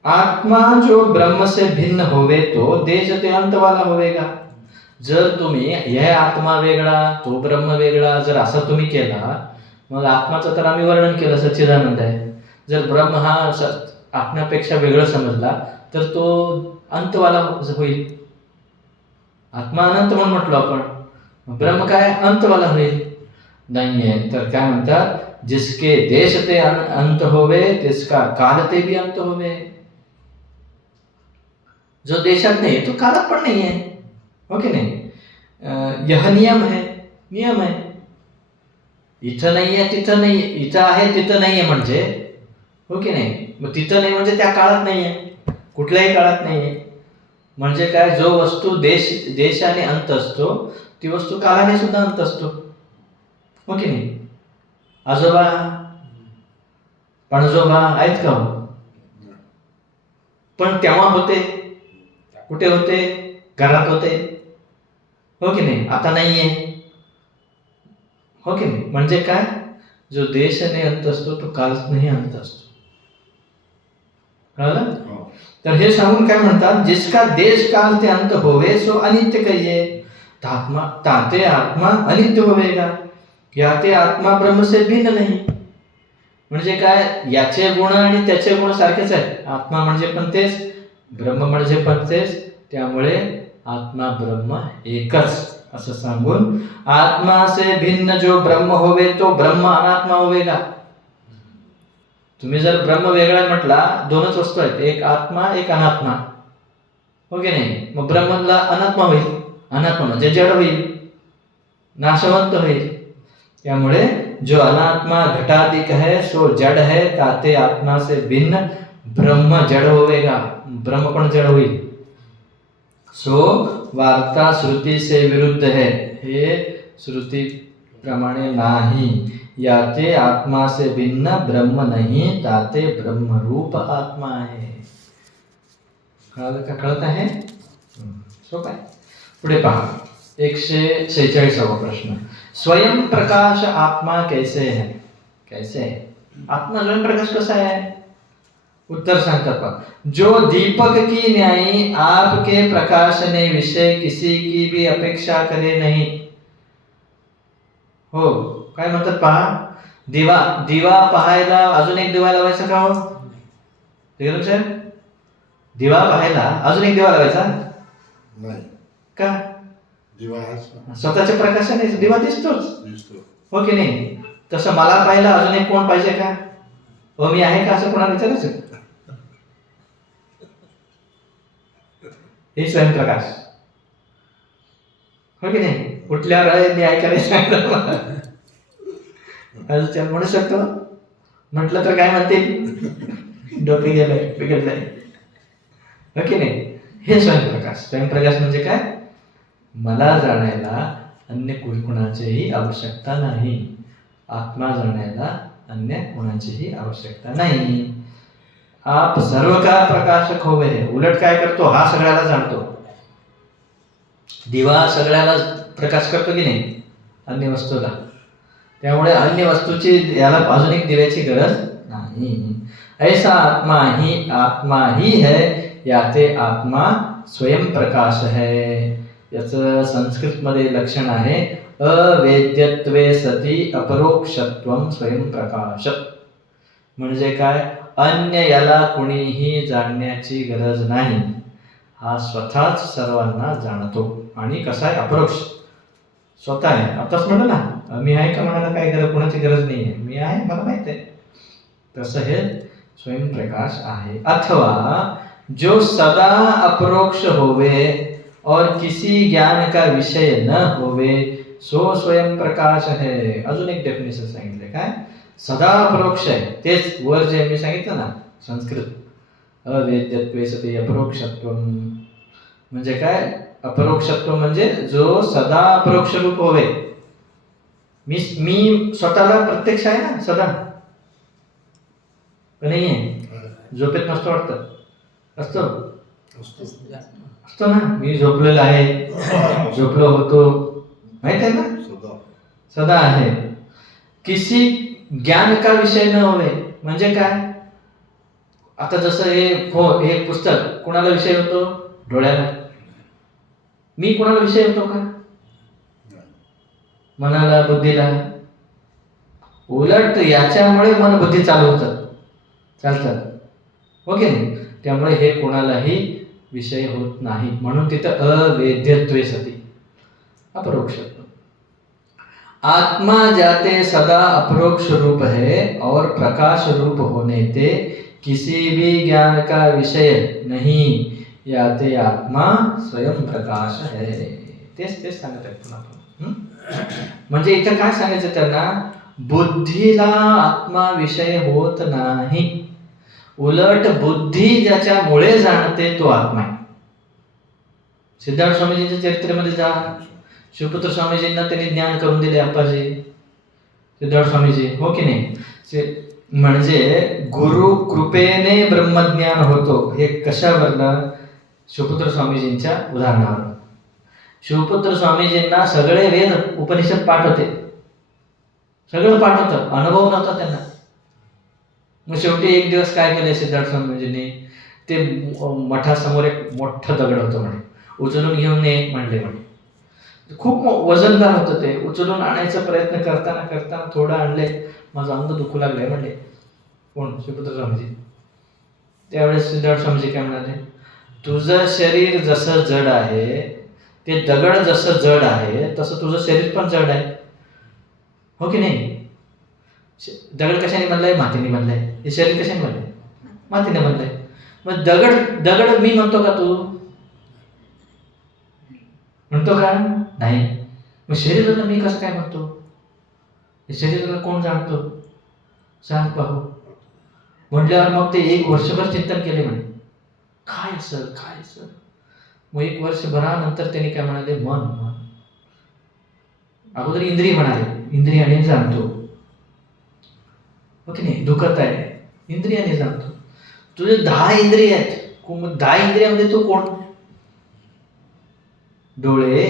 आत्मा जो ब्रह्म से भिन्न होवे तो देश ते अंत वाला होवेगा. जर तुम्ही हे आत्मा वेगळा तो ब्रह्म वेगळा जर असं तुम्ही केला, मग आत्माचं तर आम्ही वर्णन केलं, सच्चिदानंद आहे. जर ब्रह्म हा आत्म्यापेक्षा वेगळं समजला तर तो अंतवाला होईल. आत्मा अनंत म्हणून म्हटलो आपण, ब्रह्म काय? अंतवाला होईल. नाहीये. तर काय म्हणतात? जिसके देश ते अंत होवे तिसका काल ते भी अंत होवे. जो देशात नाही तो कालात पण नाही आहे. हो की नाही? यह नियम है, नियम आहे. इथं नाही आहे तिथं नाही, इथं आहे तिथं नाही आहे म्हणजे, हो की नाही? मग तिथं नाही म्हणजे त्या काळात नाही आहे, कुठल्याही काळात नाही आहे. म्हणजे काय? जो वस्तू देशाने अंत असतो ती वस्तू कालाने सुद्धा अंत असतो. हो की नाही? आजोबा पणजोबा आहेत का? पण तेव्हा होते. कुठे होते? घरात होते. हो की नाही? आता नाहीये. हो की नाही? म्हणजे काय? जो देशाने अंत असतो तो कालाने अंत असतो. कळलं? तर हे सांगून काय म्हणतात? जिसका देश काल ते अंत होवे सो अनित्य कहिये. ताते आत्मा अनित्य होवेगा. या ते आत्मा ब्रह्म से भिन्न नाही. म्हणजे काय? याचे गुण आणि त्याचे गुण सारखेच आहेत. आत्मा म्हणजे पण तेच, ब्रह्म म्हणजे पण तेच. त्यामुळे आत्मा ब्रह्म एकच असं सांगून, आत्मा से भिन्न जो ब्रह्म होवे तो ब्रह्म अनात्मा होवेगा. तुम्ही जर ब्रह्म वेगळा म्हटला, दोनच वस्तू आहेत, एक आत्मा एक अनात्मा. हो की नाही? मग ब्रह्मला अनात्मा होईल. अनात्मा म्हणजे जड होईल, नाशवंत होईल. त्यामुळे जो अनात्मा घटाधिक है सो जड़ है, ताते आत्मा से भिन्न ब्रह्म जड़ होवेगा. ब्रह्म पण जड़ होईल. सो वार्ता श्रुती से विरुद्ध है. हे श्रुती प्रमाणे नाही. याते आत्मा से भिन्न ब्रह्म नहीं, ताते ब्रह्म रूप आत्मा आहे. कळत आहे? सोपं आहे. पुढे पहा, 146वा प्रश्न. स्वयं प्रकाश आत्मा कैसे है? कैसे है? आत्मा स्वयं प्रकाश कसा आहे? उत्तर सांगतात पहा. जो दीपक की न्यायी आपके प्रकाशने विषय किसी की भी अपेक्षा करे नहीं. हो, काय म्हणतात पहा. दिवा दिवा पाहायला अजून एक दिवा लावायचा का हो साहेब? दिवा पाहायला अजून एक दिवा लावायचा नाही का? दिवा स्वतःच्या प्रकाशाने दिवा दिसतोच, दिसतो. हो की नाही? तसं मला पाहायला अजून एक कोण पाहिजे का? हो, मी आहे का असं कोणाला विचारायचं? हे स्वयंप्रकाश, हो की नाही? उठल्यावर मी ऐकायला सांगितलं म्हणू शकतो. म्हटलं तर काय म्हणतील, डोके गेलंय, बिघडलंय, हो की नाही? हे स्वयंप्रकाश. स्वयंप्रकाश म्हणजे काय? मला जाणायला अन्य कुणाचीही आवश्यकता नाही, आत्मा जाणायला अन्य कोणाचीही आवश्यकता नाही. आप सर्व का प्रकाशक होवे. उलट काय करतो, हा सगळ्याला जाणतो. दिवा सगळ्याला प्रकाश करतो की नाही, अन्य वस्तूला. त्यामुळे अन्य वस्तूची याला अजून एक दिव्याची गरज नाही. ऐसा आत्मा ही है, याचे आत्मा स्वयंप्रकाश है. याचं संस्कृतमध्ये लक्षण आहे अवेद्यत्वे सती अपरोक्षत्वम स्वयंप्रकाश. म्हणजे काय? अन्य याला कुणीही जाणण्याची गरज नाही, हा स्वतःच सर्वांना जाणतो. आणि कसा आहे? अपरोक्ष, स्वतः आहे. आताच म्हणलं ना, मी आहे का म्हणायला काय गरज, कोणाची गरज नाही आहे, मी आहे, मला माहित आहे. तसं हे स्वयंप्रकाश आहे. अथवा जो सदा अपरोक्ष होवे और किसी ज्ञान का विषय न होवे सो स्वयं प्रकाश है. अजून एक डेफिनेशन सांगितले, काय? सदा अपरोक्ष आहे. तेच वर जे मी सांगितलं ना संस्कृत, अवेद्यत्वे सती अपरोक्षत्व. म्हणजे काय? अपरोक्षत्व म्हणजे जो सदा अपरोक्ष रूप होवे. मी स्वतःला प्रत्यक्ष आहे ना सदा, नाही आहे? झोपेत नसतो वाटतं, असतो असतो ना. मी झोपलेला आहे, झोपलो होतो, माहित आहे ना, सदा आहे. किसी ज्ञान का विषय न होवे म्हणजे काय? आता जसं हे पुस्तक कोणाला विषय होतो? डोळ्याला. मी कोणाला विषय होतो का? मनाला, बुद्धीला. उलट याच्यामुळे मन बुद्धी चालू होतात, चालतात, ओके नाही? त्यामुळे हे कोणालाही विषय होत नाही. म्हणून तिथं अवेद्यत्वे सती, अपरोक्षत्व. आत्मा जाते सदा अपरोक्ष रूप है और प्रकाश रूप होने ते किसी भी ज्ञान का विषय नहीं, याते आत्मा स्वयं प्रकाश है. तेच सांगत आहेत पुन्हा. म्हणजे इथं काय सांगायचं त्यांना? बुद्धीला आत्मा विषय होत नाही, उलट बुद्धी ज्याच्यामुळे जाणते तो आत्मा आहे. सिद्धार्थ स्वामीजींच्या चरित्रेमध्ये जा, शिवपुत्र स्वामीजींना त्यांनी ज्ञान करून दिले, अप्पाजी सिद्धार्थ स्वामीजी, हो की नाही? म्हणजे गुरु कृपेने ब्रह्मज्ञान होतो. हे कशावरनं? शिवपुत्र स्वामीजींच्या उदाहरणावर. शिवपुत्र स्वामीजींना सगळे वेद उपनिषद पाठ होते, सगळं पाठ होतं, अनुभव नव्हता त्यांना. मग शेवटी एक दिवस काय केले सिद्धार्थ स्वामीजींनी? ते मठासमोर एक मोठं दगड होतं म्हणे, उचलून घेऊन ये म्हणले म्हणे. खूप वजनदार होतं ते. उचलून आणायचा प्रयत्न करताना थोडं आणले, माझं अंग दुखू लागलंय म्हणले. कोण? शिवपुत्र स्वामीजी. त्यावेळेस सिद्धार्थ स्वामीजी काय म्हणाले? तुझं शरीर जसं जड आहे, ते दगड जसं जड आहे, तसं तुझं शरीर पण जड आहे, हो की नाही? दगड कशाने बनलाय? मातीने बनलाय. हे शरीर कशाने बनलंय? मातीने बनलंय. मग दगड मी म्हणतो का? तू म्हणतो का? नाही. मग शरीराला मी कसं काय म्हणतो? हे शरीराला कोण जाणतो? सांग पाहू. म्हटल्यावर मग ते एक वर्षभर चिंतन केले म्हणे, काय असं. मग एक वर्षभरानंतर त्यांनी काय म्हणाले? मन. अगोदर इंद्रिय म्हणाले, इंद्रियाने जाणतो, हो की नाही? दुखत आहे, इंद्रियाने जाणतो. तुझे 10 इंद्रिय आहेत, 10 इंद्रियामध्ये तू कोण? डोळे,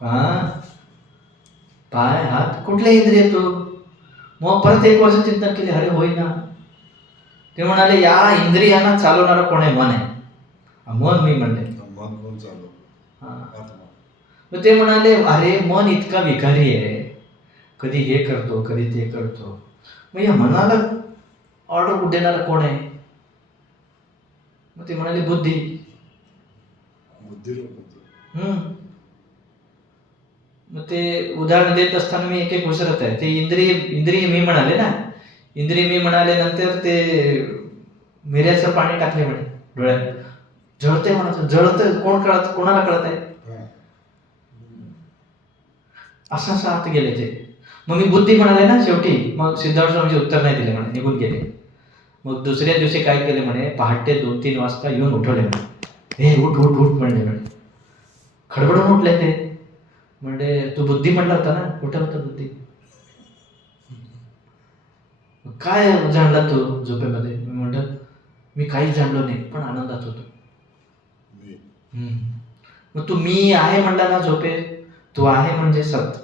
कान, पाय, हात, कुठले इंद्रिय तू? मग परत एक वर्ष चिंतन केले, अरे होईना. ते म्हणाले या इंद्रियांना चालवणारं कोण आहे? मन आहे. मन मी म्हणले. मन कोण चालू हा. आत्मा. मग ते म्हणाले अरे मन इतका विकारी आहे, कधी हे करतो कधी ते करतो, मग या मनाला ऑर्डर देणारा कोण आहे? मग ते म्हणाले बुद्धी. बुद्धिरूप होतो. मग ते उदाहरण देत असताना मी एक एक विसरत आहे. ते इंद्रिय मी म्हणाले ना, इंद्रिय मी म्हणाले नंतर ते मिऱ्याचं पाणी टाकले म्हणे डोळ्यात, जळते म्हणायचं. जळतं कोणाला कळत आहे? हा. असं आत गेले ते. मग मी बुद्धी म्हणाले ना शेवटी. मग सिद्धार्थ स्वामीजी उत्तर नाही दिले म्हणे, निघून गेले. मग दुसऱ्या दिवशी काय केले म्हणे, पहाटे 2-3 वाजता येऊन उठवले म्हणे. हे उठ उठ उठ म्हणले म्हणे. खडबडून उठले ते. म्हणजे तू बुद्धी म्हणला होता ना, कुठं होता बुद्धी? काय जाणला तू झोपेमध्ये? मी म्हणलं मी काहीच जाणलो नाही, पण आनंदात होतो. मग तू मी आहे म्हणला ना झोपेत, तू आहे म्हणजे सत.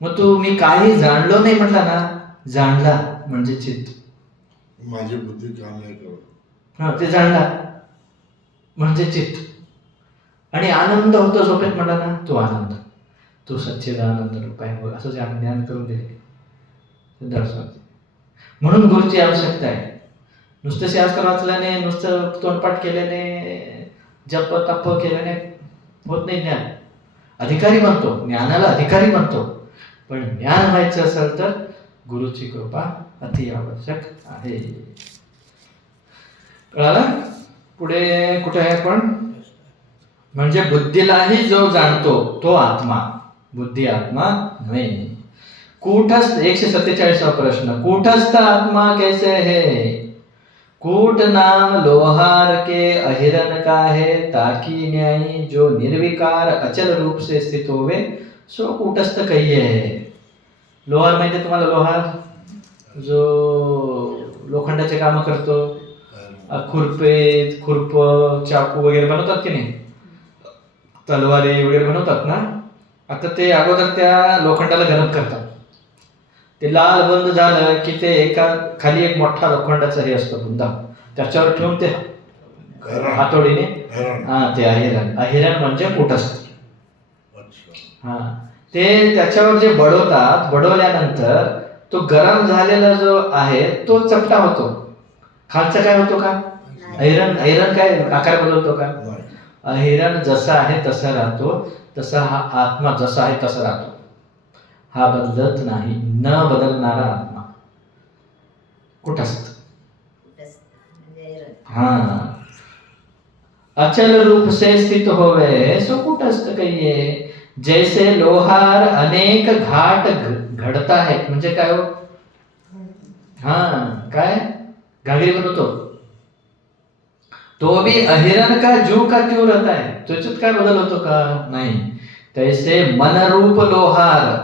मग तू मी काही जाणलो नाही म्हटला ना, जाणला म्हणजे चित्त. माझी बुद्धी काम नाही करत. हा, ते जाणला म्हणजे चित्त. आणि आनंद होतो झोपेत म्हणला ना, तो आनंद, तो सच्चिदानंद रूप आहे. असं जे आम्ही ज्ञान करून दिले दर्शन. म्हणून गुरुची आवश्यकता आहे. नुसतं शास्त्र वाचल्याने, नुसतं तोंडपाठ केल्याने, जप तप केल्याने होत नाही ज्ञान. अधिकारी बनतो, ज्ञानाला अधिकारी बनतो. पण ज्ञान व्हायचं असेल तर गुरुची कृपा अति आवश्यक आहे. कळालं? पुढे कुठे आहे आपण? म्हणजे बुद्धीलाही जो जाणतो तो आत्मा, बुद्धी आत्मा नव्हे. कूटस्थ 147 प्रश्न. कूटस्थ आत्मा कैसे है? कूट नाम लोहार के अहिरन का है, ताकि न्यायी जो निर्विकार अचल रूप से स्थित होवे सो कूटस्थ कहिए है. लोहार माहिती तुम्हाला? लोहार जो लोखंडाचे काम करतो, खुरप चाकू वगैरे बनवतात की नाही, तलवारी वगैरे बनवतात ना. आता ते अगोदर त्या लोखंडाला गरम करतात. ते लाल बंद झालं की ते एका खाली एक मोठा लोखंडाचा हे असतो बुंदा, त्याच्यावर ठेवून ते हातोडीने ते अहिरण म्हणजे कूटस्थ. हा, ते त्याच्यावर जे बडवतात, बडवल्यानंतर तो गरम झालेला जो आहे तो चपटा होतो. खालचा काय होतो का? अहिरण काय आकार बदलतो का? अहिरण जसा आहे तसा राहतो, तसा हा आत्मा जसा आहे तसा राहतो. हा बदलत नाही, न बदलणारा आत्मा कुटस्थ. हा, अचल रूप से स्थित होवे सो कुटस्थ कहिए. जैसे लोहार अनेक घाट घडता है, म्हणजे काय हो? हा, काय घागरी बनवतो, तो भी अहिरण का जू का त्यों रहता है. त्याच्यात काय बदल होतो का? नाही. तैसे मनरूप लोहार,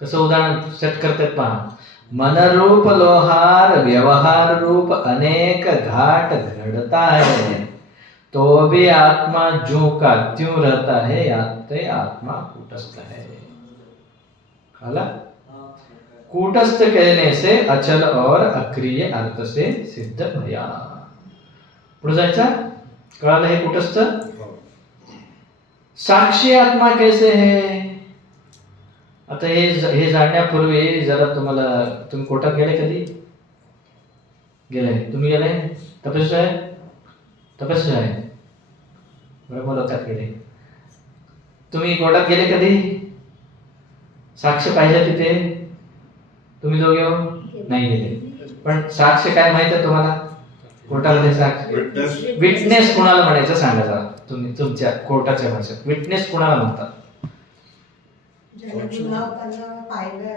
कसं उदाहरण सेट करतात पहा. मनरूप लोहार व्यवहार रूप अनेक घाट घडता है, तो भी आत्मा जू का त्यों रहता है, ते आत्मा कूटस्थ है. हाला? कूटस्थ कहने से अचल और अक्रिय अर्थ से सिद्ध भया. पुढे जायचा? कळालं हे कूटस्थ? साक्षी आत्मा कैसे है? आता हे जाणण्यापूर्वी जरा तुम्ही कोर्टात गेले कधी? गेले? तुम्ही गेले? तपस्या आहे बरोबर लक्षात गेले. तुम्ही कोर्टात गेले कधी? साक्ष पाहिजे तिथे? तुम्ही दोघे हो? नाही गेले. पण साक्ष काय माहित आहे तुम्हाला? कोर्टामध्ये साक्ष विटनेस कोणाला म्हणायचं सांगा जरा. तुम्ही तुमच्या कोर्टाच्या भाषेत विटनेस कोणाला म्हणतात?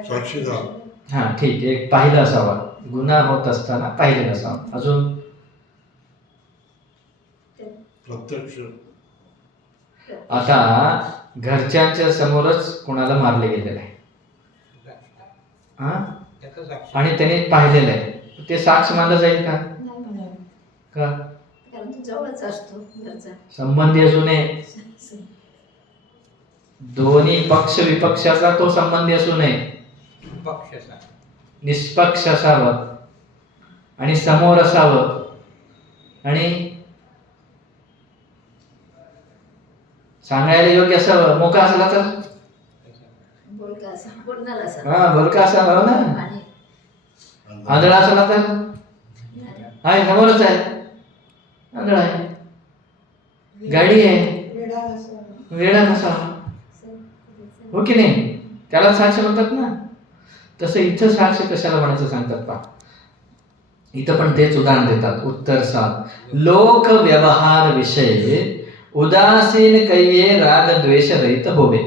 साक्षीदार. हा, ठीक. एक पाहिलं असावा, गुन्हा होत असताना पाहिलेलं असावं. अजून प्रत्यक्ष. आता घरच्यांच्या समोरच कोणाला मारले गेलेलं आहे आणि त्याने पाहिलेलं आहे, ते साक्ष मानलं जाईल का? का? जवळच असतो घरचा संबंधी असू नये, दोन्ही पक्ष विपक्षाचा तो संबंधी असू नये, निष्पक्ष असावा. आणि समोर असावं आणि सांगायला योग्य असावं. मोका असला तर बोलका असा बोलणार असा हा बोलका असावा ना. आणि आंधळा असला तर नाही. आहे समोरच आहे, आंधळा आहे. गाडी आहे, वेडा नसावा. हो की नाही? त्याला साक्ष म्हणतात ना. तसं इथं साक्ष कशाला म्हणायचं सांगतात पहा. इथं पण तेच उदाहरण देतात. उत्तर 7, लोक व्यवहार विषय उदासीन कैये राग द्वेष रहित होवे.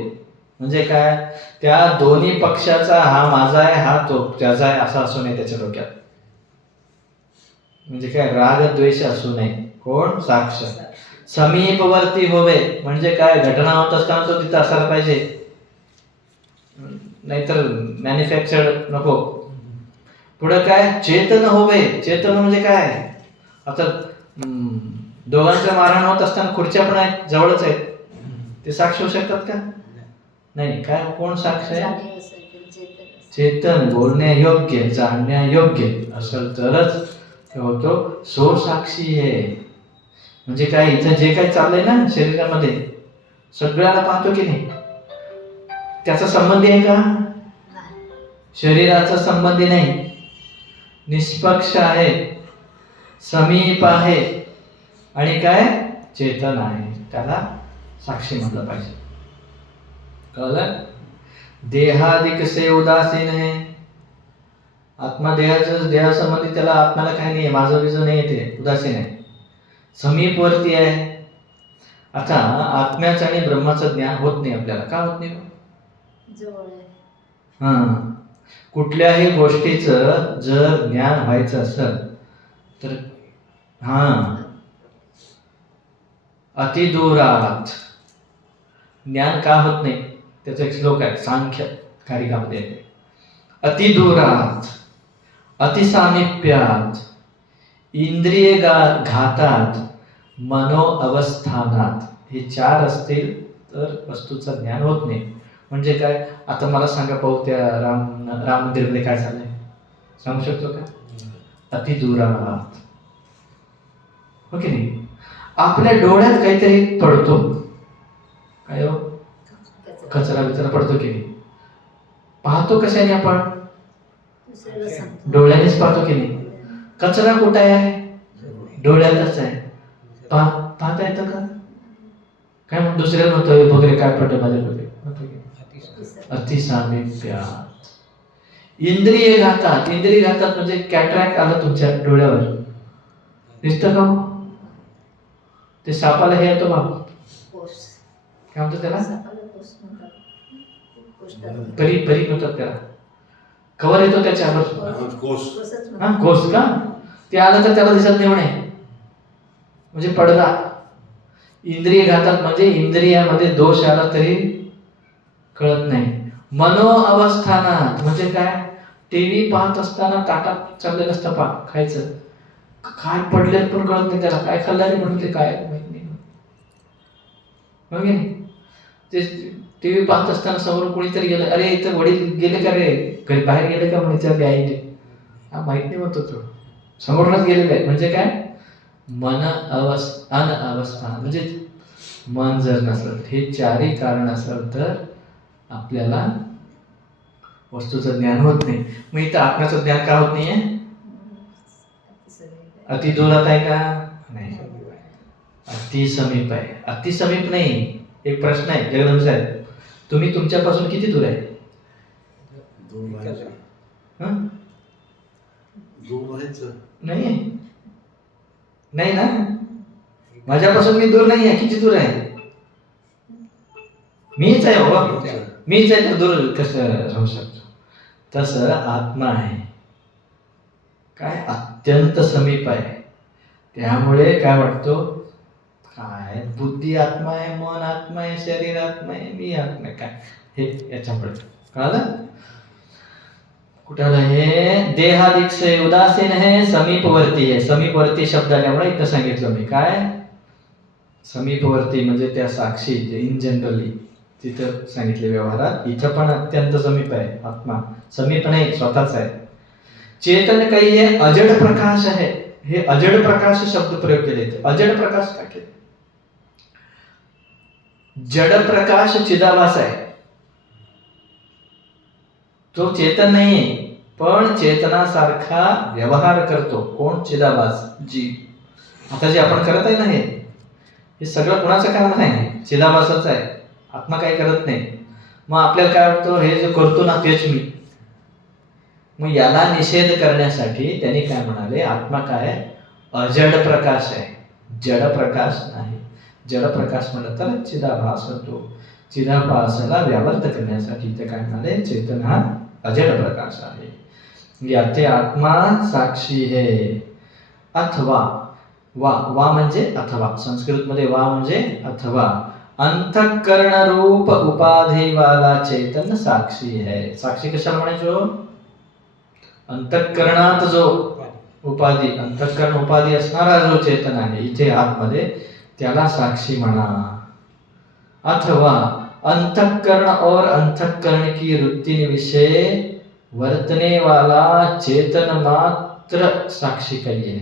म्हणजे काय? त्या दोन्ही पक्षाचा हा माझा आहे, हा तो त्याचा आहे असं असू नये त्याच्या डोक्यात. म्हणजे काय? राग द्वेष असू नये. कोण? साक्ष. समीपवर्ती होवे म्हणजे काय? घटना होत असताना तो तिथं असायला पाहिजे, नाहीतर मॅन्युफॅक्चर्ड नको. पुढं काय? चेतन होवे. चेतन म्हणजे काय? आता दोघांचं मारहाण होत असताना खुर्च्या पण आहेत, जवळच आहेत, ते साक्ष होऊ शकतात का? नाही. काय? कोण साक्ष आहे? जाणीव असेल, चेतन असेल. चेतन, बोलण्यायोग्य, जाणण्यायोग्य असेल तरच होतो सो साक्षी आहे. म्हणजे काय? इथं जे काही चाललंय ना शरीरामध्ये सगळ्याला पाहतो की नाही? त्याचा संबंधी आहे का? नाही. शरीराचा संबंधी नाही. निष्पक्ष आहे, समीप आहे आणि काय? चेतन आहे. त्याला साक्षी म्हटलं पाहिजे. कळलं? देहादिक से उदासीन आहे. आत्मा देहासंबंधी त्याला आत्म्याला काही नाही, माझं बिजं नाही, ते उदासीन आहे, समीपवर्ती आहे. आता आत्म्याचं आणि ब्रह्माचं ज्ञान होत नाही आपल्याला. का होत नाही? जवळ आहे. हा. कुठल्याही गोष्टीचं जर ज्ञान व्हायचं असेल तर हा अतिदूरात ज्ञान का होत नाही? त्याचा एक श्लोक आहे सांख्य कारिकामध्ये. अतिदूरात, अतिसामिप्यात, इंद्रिय घातात, मनो अवस्थानात, हे 4 असतील तर वस्तूचं ज्ञान होत नाही. म्हणजे काय? आता मला सांगा पाहू, त्या राम मंदिरमध्ये काय झालंय सांगू शकतो का? अतिदूरात. हो की नाही? आपल्या डोळ्यात काहीतरी पडतो, काय हो? कचरा बिचरा पडतो की नाही? पाहतो कशाने आपण? दुसऱ्याला सांगतो. डोळ्यानेच पाहतो की नाही? कचरा कुठे आहे? डोळ्यातच आहे. पाहता येतं का? काय म्हणतो? दुसऱ्याला म्हणतोय वगैरे काय पडलं माझ्याकडे? अतिसामिप्यात. इंद्रिय घातात. इंद्रिय घातात म्हणजे कॅटरॅक्ट आलं तुमच्या डोळ्यावर, दिसतं का? ते सापाला हे येतो बाप, कोस. काय म्हणतो त्याला? सापाला कोस म्हणतात. कोसतात. परी म्हणतात त्याला. कवर येतो त्याच्यावर. कोस. कोसच हा, म्हणतात. कोस का? ते आलं तर त्याला दिसत नाही म्हणे, म्हणजे पडदा. इंद्रिय घातात म्हणजे इंद्रियामध्ये दोष आला तरी कळत नाही. मनो अवस्थानात म्हणजे काय? टीव्ही पाहत असताना ताटात चाललेलं असतं पा खायचं, काय पडले पण कळत नाही त्याला, काय खाल्लं म्हणून ते काय माहित नाही. ते टीव्ही पाहत असताना समोर कोणीतरी गेलं, अरे इथं वडील गेले का रे, घरी बाहेर गेले का म्हणे, त्या आईने हा माहित नाही म्हणतो तो, समोरच गेलेलं आहे. म्हणजे काय? मन अवस्था म्हणजे मन जर नसलं, हे 4ही कारण असेल तर आपल्याला वस्तूचं ज्ञान होत नाही. मग इथं आत्म्याचं ज्ञान का होत नाहीये? अति दूरात आहे का? नाही, अति समीप आहे. अति समीप नाही. एक प्रश्न आहे जगदंब साहेब, तुम्ही तुमच्यापासून किती दूर आहे? हं? नाही नाही ना, माझ्यापासून मी दूर नाही आहे. किती दूर आहे? मीच आहे बाबा, मीच आहे तर दूर कसं राहू शकतो? तसं आत्मा आहे काय? अत्यंत समीप आहे. त्यामुळे काय वाटतो? काय बुद्धी आत्मा आहे, मन आत्मा आहे, शरीर आत्मा आहे, मी आत्मा आहे, काय हे याच्यामुळे कळलं? कुठं हे देहादिक से उदासीन है, समीपवर्ती आहे. समीपवर्ती शब्द आल्यामुळे इथं सांगितलं मी काय? समीपवर्ती म्हणजे त्या साक्षी, इन जनरली तिथं सांगितले व्यवहारात. इथं पण अत्यंत समीप आहे आत्मा. समीप नाही, स्वतःच आहे. चेतन काही हे अजड प्रकाश आहे. हे अजड प्रकाश शब्द प्रयोग केले. अजड प्रकाश का केले? जड प्रकाश चिदाभास आहे, तो चेतन नाहीये, पण चेतनासारखा व्यवहार करतो. कोण? चिदाभास, जीव. आता जे आपण करत आहे ना, हे सगळं कोणाचं काम नाही, चिदाभासाचं आहे. आत्मा काही करत नाही. मग आपल्याला काय वाटतं, हे जे करतो ना तेच मी. मग याला निषेध करण्यासाठी त्यांनी काय म्हणाले, आत्मा काय? अजड प्रकाश आहे, जड प्रकाश नाही. जड प्रकाश म्हणलं तर चिदाभास होतो. चिदाभासाला व्यावर्त करण्यासाठी ते काय म्हणाले, चेतन हा अजड प्रकाश आहे. याते आत्मा साक्षी है. अथवा वा म्हणजे अथवा, संस्कृत मध्ये वा म्हणजे अथवा. अंतःकरण रूप उपाधी वाला चेतन साक्षी है. साक्षी कशाला म्हणायचो? अंतःकरणात जो उपाधी, अंतःकरण उपाधी असणारा जो चेतन आहे इथे आतमध्ये, त्याला साक्षी म्हणा. अथवा अंतःकरण और अंतःकरण की वृत्ति विषय वर्तने वाला चेतन मात्र साक्षी कहिए.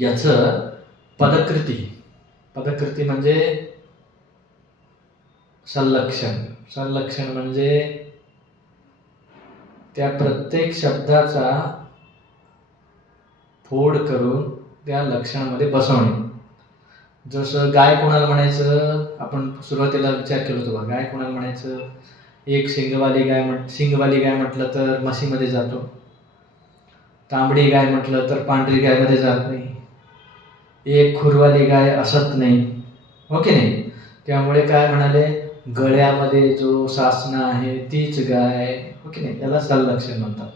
याच पदकृती म्हणजे संलक्षण. संलक्षण म्हणजे त्या प्रत्येक शब्दाचा फोड करून त्या लक्षणामध्ये बसवणे. जसं गाय कोणाला म्हणायचं, आपण सुरुवातीला विचार केला होता, गाय कोणाला म्हणायचं? एक शिंगवाली गाय म्हटलं तर म्हशीमध्ये जातो. तांबडी गाय म्हटलं तर पांढरी गायमध्ये जात नाही. एक खुरवाली गाय असत नाही, हो की नाही? त्यामुळे काय म्हणाले, गळ्यामध्ये जो सासना आहे तीच गाय, हो की नाही? त्याला संलक्षण म्हणतात.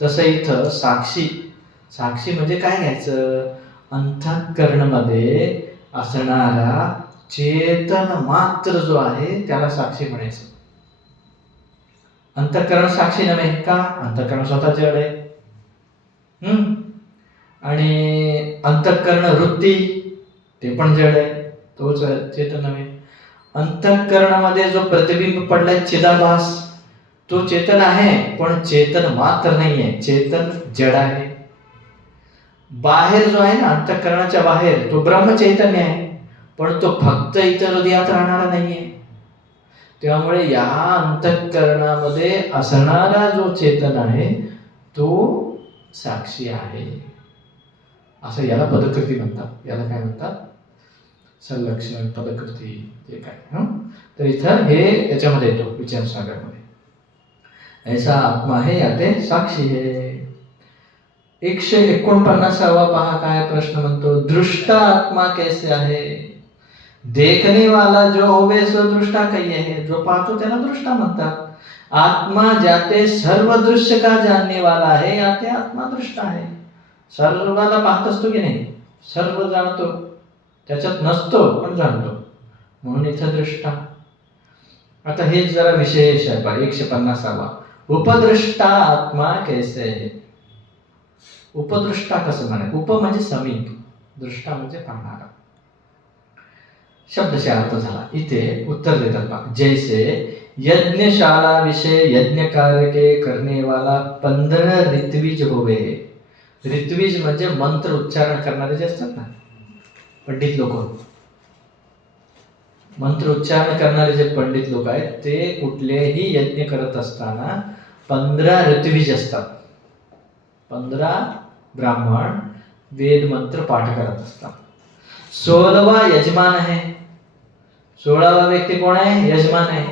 तसं इथं साक्षी म्हणजे काय घ्यायचं? अंतःकरणमध्ये असणारा चेतन मात्र जो आहे त्याला साक्षी म्हणायचं. अंतःकरण साक्षी नव्हे का? अंतःकरण स्वतः जड आहे. आणि अंतःकरण वृत्ती ते पण जड आहे, तोच चेतन नव्हे. अंतःकरणामध्ये जो प्रतिबिंब पडलाय चिदाभास, तो चेतन आहे, पण चेतन मात्र नाही आहे, चेतन जड आहे. बाहेर जो आहे ना, अंतःकरणाच्या बाहेर, तो ब्रह्मचैतन्य आहे, पण तो फक्त इतर हृदयात राहणारा नाहीये. त्यामुळे या अंतःकरणामध्ये असणारा जो चेतन आहे तो साक्षी आहे. असं याला पदकृती म्हणतात. याला काय म्हणतात? संलक्षण, पदकृती, जे काय. तर इथं हे याच्यामध्ये येतो विचारसागरमध्ये. ऐसा आत्मा है याते साक्षी है. 149वा पहा काय प्रश्न म्हणतो. दृष्टा आत्मा कैसे आहे? देखने वाला जो होवे सो दृष्टा कहिए है. जो पाहतो त्याला दृष्टा म्हणतात. आत्मा जाते सर्व दृश्य का जानने वाला है, याते आत्मा दृष्टा है. सर्वाला पाहत असतो की नाही, सर्व जाणतो, त्याच्यात नसतो पण जाणतो, म्हणून इथं दृष्टा. आता हे जरा विशेष आहे. 150वा. उपदृष्टा आत्मा कैसे है. उपदृष्टा कसं म्हणाय? उप म्हणजे समीप, दृष्टा म्हणजे पाहणारा. शब्दशः अर्थ झाला. इथे उत्तर देतात पहा. जैसे यज्ञशाला विषय यज्ञ कार्य के करने वाला 15 ऋत्विज होवे. ऋत्विज म्हणजे मंत्र उच्चारण करणारे जे असतात ना, पंडित लोक, मंत्र उच्चारण करणारे जे पंडित लोक आहेत, ते कुठलेही यज्ञ करत असताना 15 ऋत्विज असतात. 15 ब्राह्मण वेद मंत्र पाठ करत असतात. 16वा यजमान आहे. 16वा व्यक्ती कोण आहे? यजमान आहे.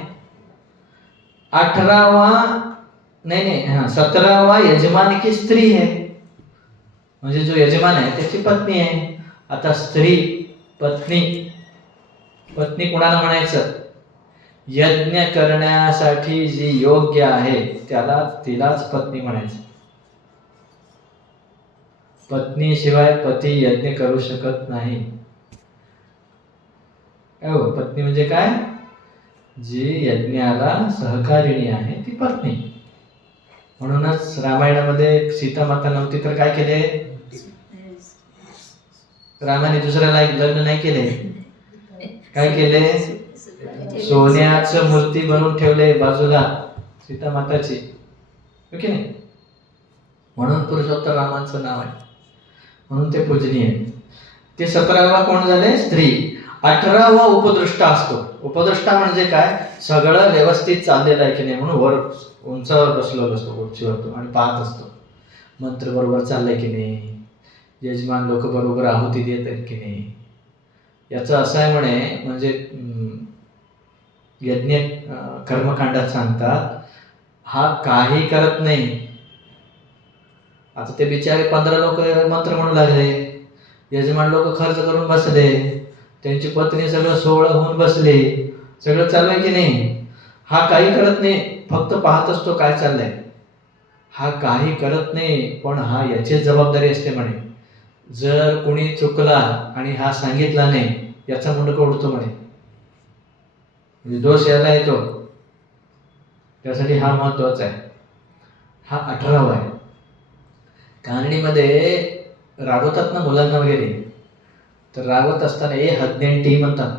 17वा यजमान की स्त्री है, म्हणजे जो यजमान आहे त्याची पत्नी आहे. आता स्त्री, पत्नी कोणाला म्हणायचं? यज्ञ करण्यासाठी जी योग्य आहे तिलाच पत्नी म्हणायचं. पत्नी शिवाय पती यज्ञ करू शकत नाही. पत्नी म्हणजे काय? जी यज्ञाला सहकारिणी आहे ती पत्नी. म्हणूनच रामायणामध्ये सीता माता नव्हती तर काय केले? रामाने दुसऱ्याला लग्न नाही केले. काय केले? सोन्याचं मूर्ती बनवून ठेवले बाजूला सीता माताची, ओके नाही? म्हणून पुरुषोत्तम रामांचं नाव आहे, म्हणून ते पूजनीय आहे. ते 17वा कोण झाले? स्त्री. 18वा उपदृष्टा असतो. उपदृष्टा म्हणजे काय? सगळं व्यवस्थित चाललेलं आहे की नाही म्हणून वर उंचावर बसलेलो असतो, उंचीवर तो, आणि पाहत असतो मंत्र बरोबर चाललंय की नाही, यजमान लोक बरोबर आहुती देत आहेत की नाही. याचं असं आहे म्हणे, म्हणजे यज्ञ कर्मकांडात सांगतात, हा काही करत नाही. आता ते बिचारे 15 लोक मंत्र म्हणू लागले, यजमान लोक खर्च करून बसले, त्यांची पत्नी सगळं 16 होऊन बसले, सगळं चालू आहे की नाही. हा काही करत नाही, फक्त पाहत असतो काय चाललंय. हा काही करत नाही, पण हा याचीच जबाबदारी असते म्हणे. जर कोणी चुकला आणि हा सांगितला नाही, याचा मुंडका उडतो म्हणे, म्हणजे दोष यायला येतो. त्यासाठी हा महत्वाचा आहे. हा 18वा आहे. कानडीमध्ये रागवतात ना मुलांना वगैरे, तर रागवत असताना 18 म्हणतात.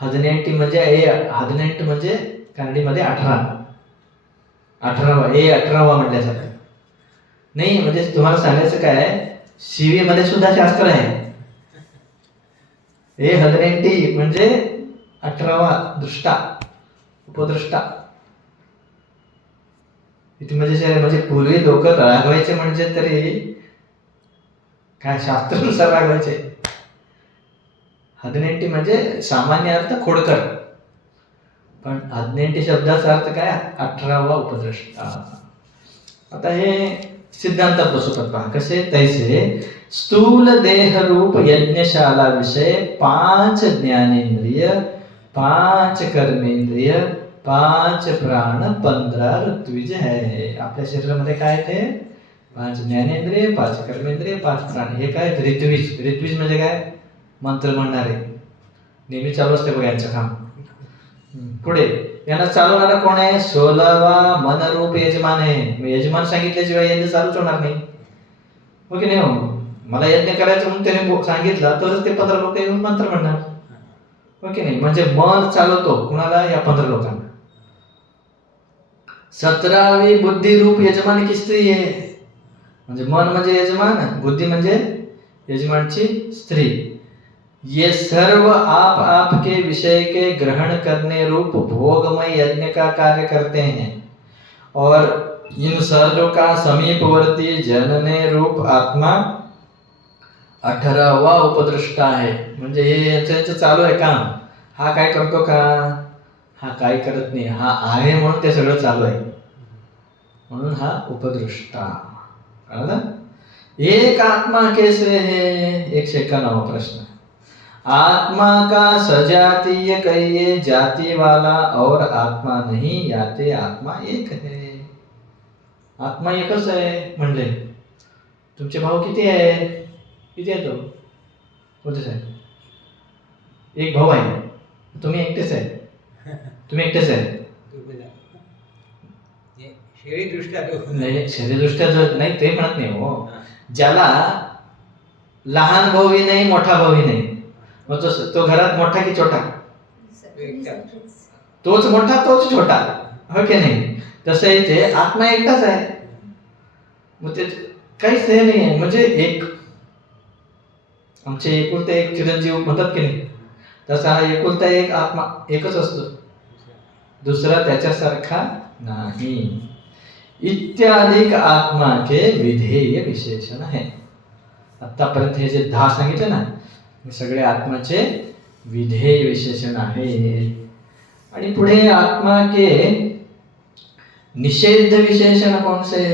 18 म्हणजे 18 म्हणजे कानडीमध्ये 18वा 18वा म्हटल्यासारखं नाही. म्हणजे तुम्हाला सांगायचं काय, शिवीमध्ये सुद्धा शास्त्र आहे. 18 म्हणजे 18वा दृष्टा, उपदृष्टा. इथे म्हणजे पूर्वी लोक रागवायचे म्हणजे तरी काय शास्त्रानुसार रागवायचे. 18 म्हणजे सामान्य अर्थ खोडकर, पण 18 शब्दाचा अर्थ काय? 18वा उपदृष्टा. आता हे सिद्धांतात बसवतात पहा कसे. तैसे स्थूल देह रूप यज्ञशाला विषय 5 ज्ञानेंद्रिय, 5 कर्मेंद्रिय, 5 प्राण, 15 ऋत्विज है. आपल्या शरीरामध्ये काय ते 5 ज्ञानेंद्रिय, 5 कर्मेंद्रिय, 5 प्राण. हे काय? ऋत्विज. ऋत्विज म्हणजे काय? मंत्र म्हणणारे. नेहमी चालू असते बघा यांचं काम. पुढे यांना चालवणारा कोण आहे? 16वा मनरूप यजमान आहे. यजमान सांगितल्याशिवाय यज्ञ चालूच होणार नाही, हो की नाही? हो, मला यज्ञ करायचं म्हणून त्याने सांगितलं तरच ते 15 लोक येऊन मंत्र म्हणणार, हो की नाही? म्हणजे मन चालवतो कुणाला? या 15 लोकांना. 17वी बुद्धिरूप यजमान की स्त्री आहे. म्हणजे मन म्हणजे यजमान, बुद्धी म्हणजे यजमानची स्त्री. ये सर्व आप के विषय के ग्रहण करने रूप भोगमय यज्ञ का कार्य करते हैं, और इन सर्व का समीपवर्ती जनने रूप आत्मा 18वा उपदृष्टा आहे. म्हणजे हे याचं चालू आहे काम. हा काय करतो का? हा काय करत नाही. हा आहे म्हणून ते सगळं चालू आहे, म्हणून हा उपदृष्टा. कळलं? एक आत्मा कैसे है? 151वा प्रश्न. आत्मा का सजातीय कहिए, जाति वाला और आत्मा नहीं, याते आत्मा एक है. आत्मा एकच आहे म्हणले. तुमचे भाऊ किती आहे? किती आहे? तो कोणतेच आहे? एक भाऊ आहे, तुम्ही एकटेच आहे. तुम्ही एकटेच आहे. नाही, शरीरदृष्ट्या नाही ते म्हणत नाही हो. ज्याला लहान भाऊही नाही, मोठा भाऊही नाही, मग तो घरात मोठा की छोटा? तोच मोठा तोच छोटा, हो की नाही? तसं इथे आत्मा एकटाच आहे. मग ते काहीच हे नाही आहे. म्हणजे एक आमचे एकुलते एक चिरंजीव म्हणतात की नाही, तसा हा एकुलता एक आत्मा एकच असतो, दुसरा त्याच्यासारखा नाही. इत्यादी आत्मा के विधेय विशेषण है. आतापर्यंत हे जे 10 सांगितले ना, हे सगळे आत्माचे विधेय विशेषण आहे. आणि पुढे आत्मा के निषेध विशेषण कौन से?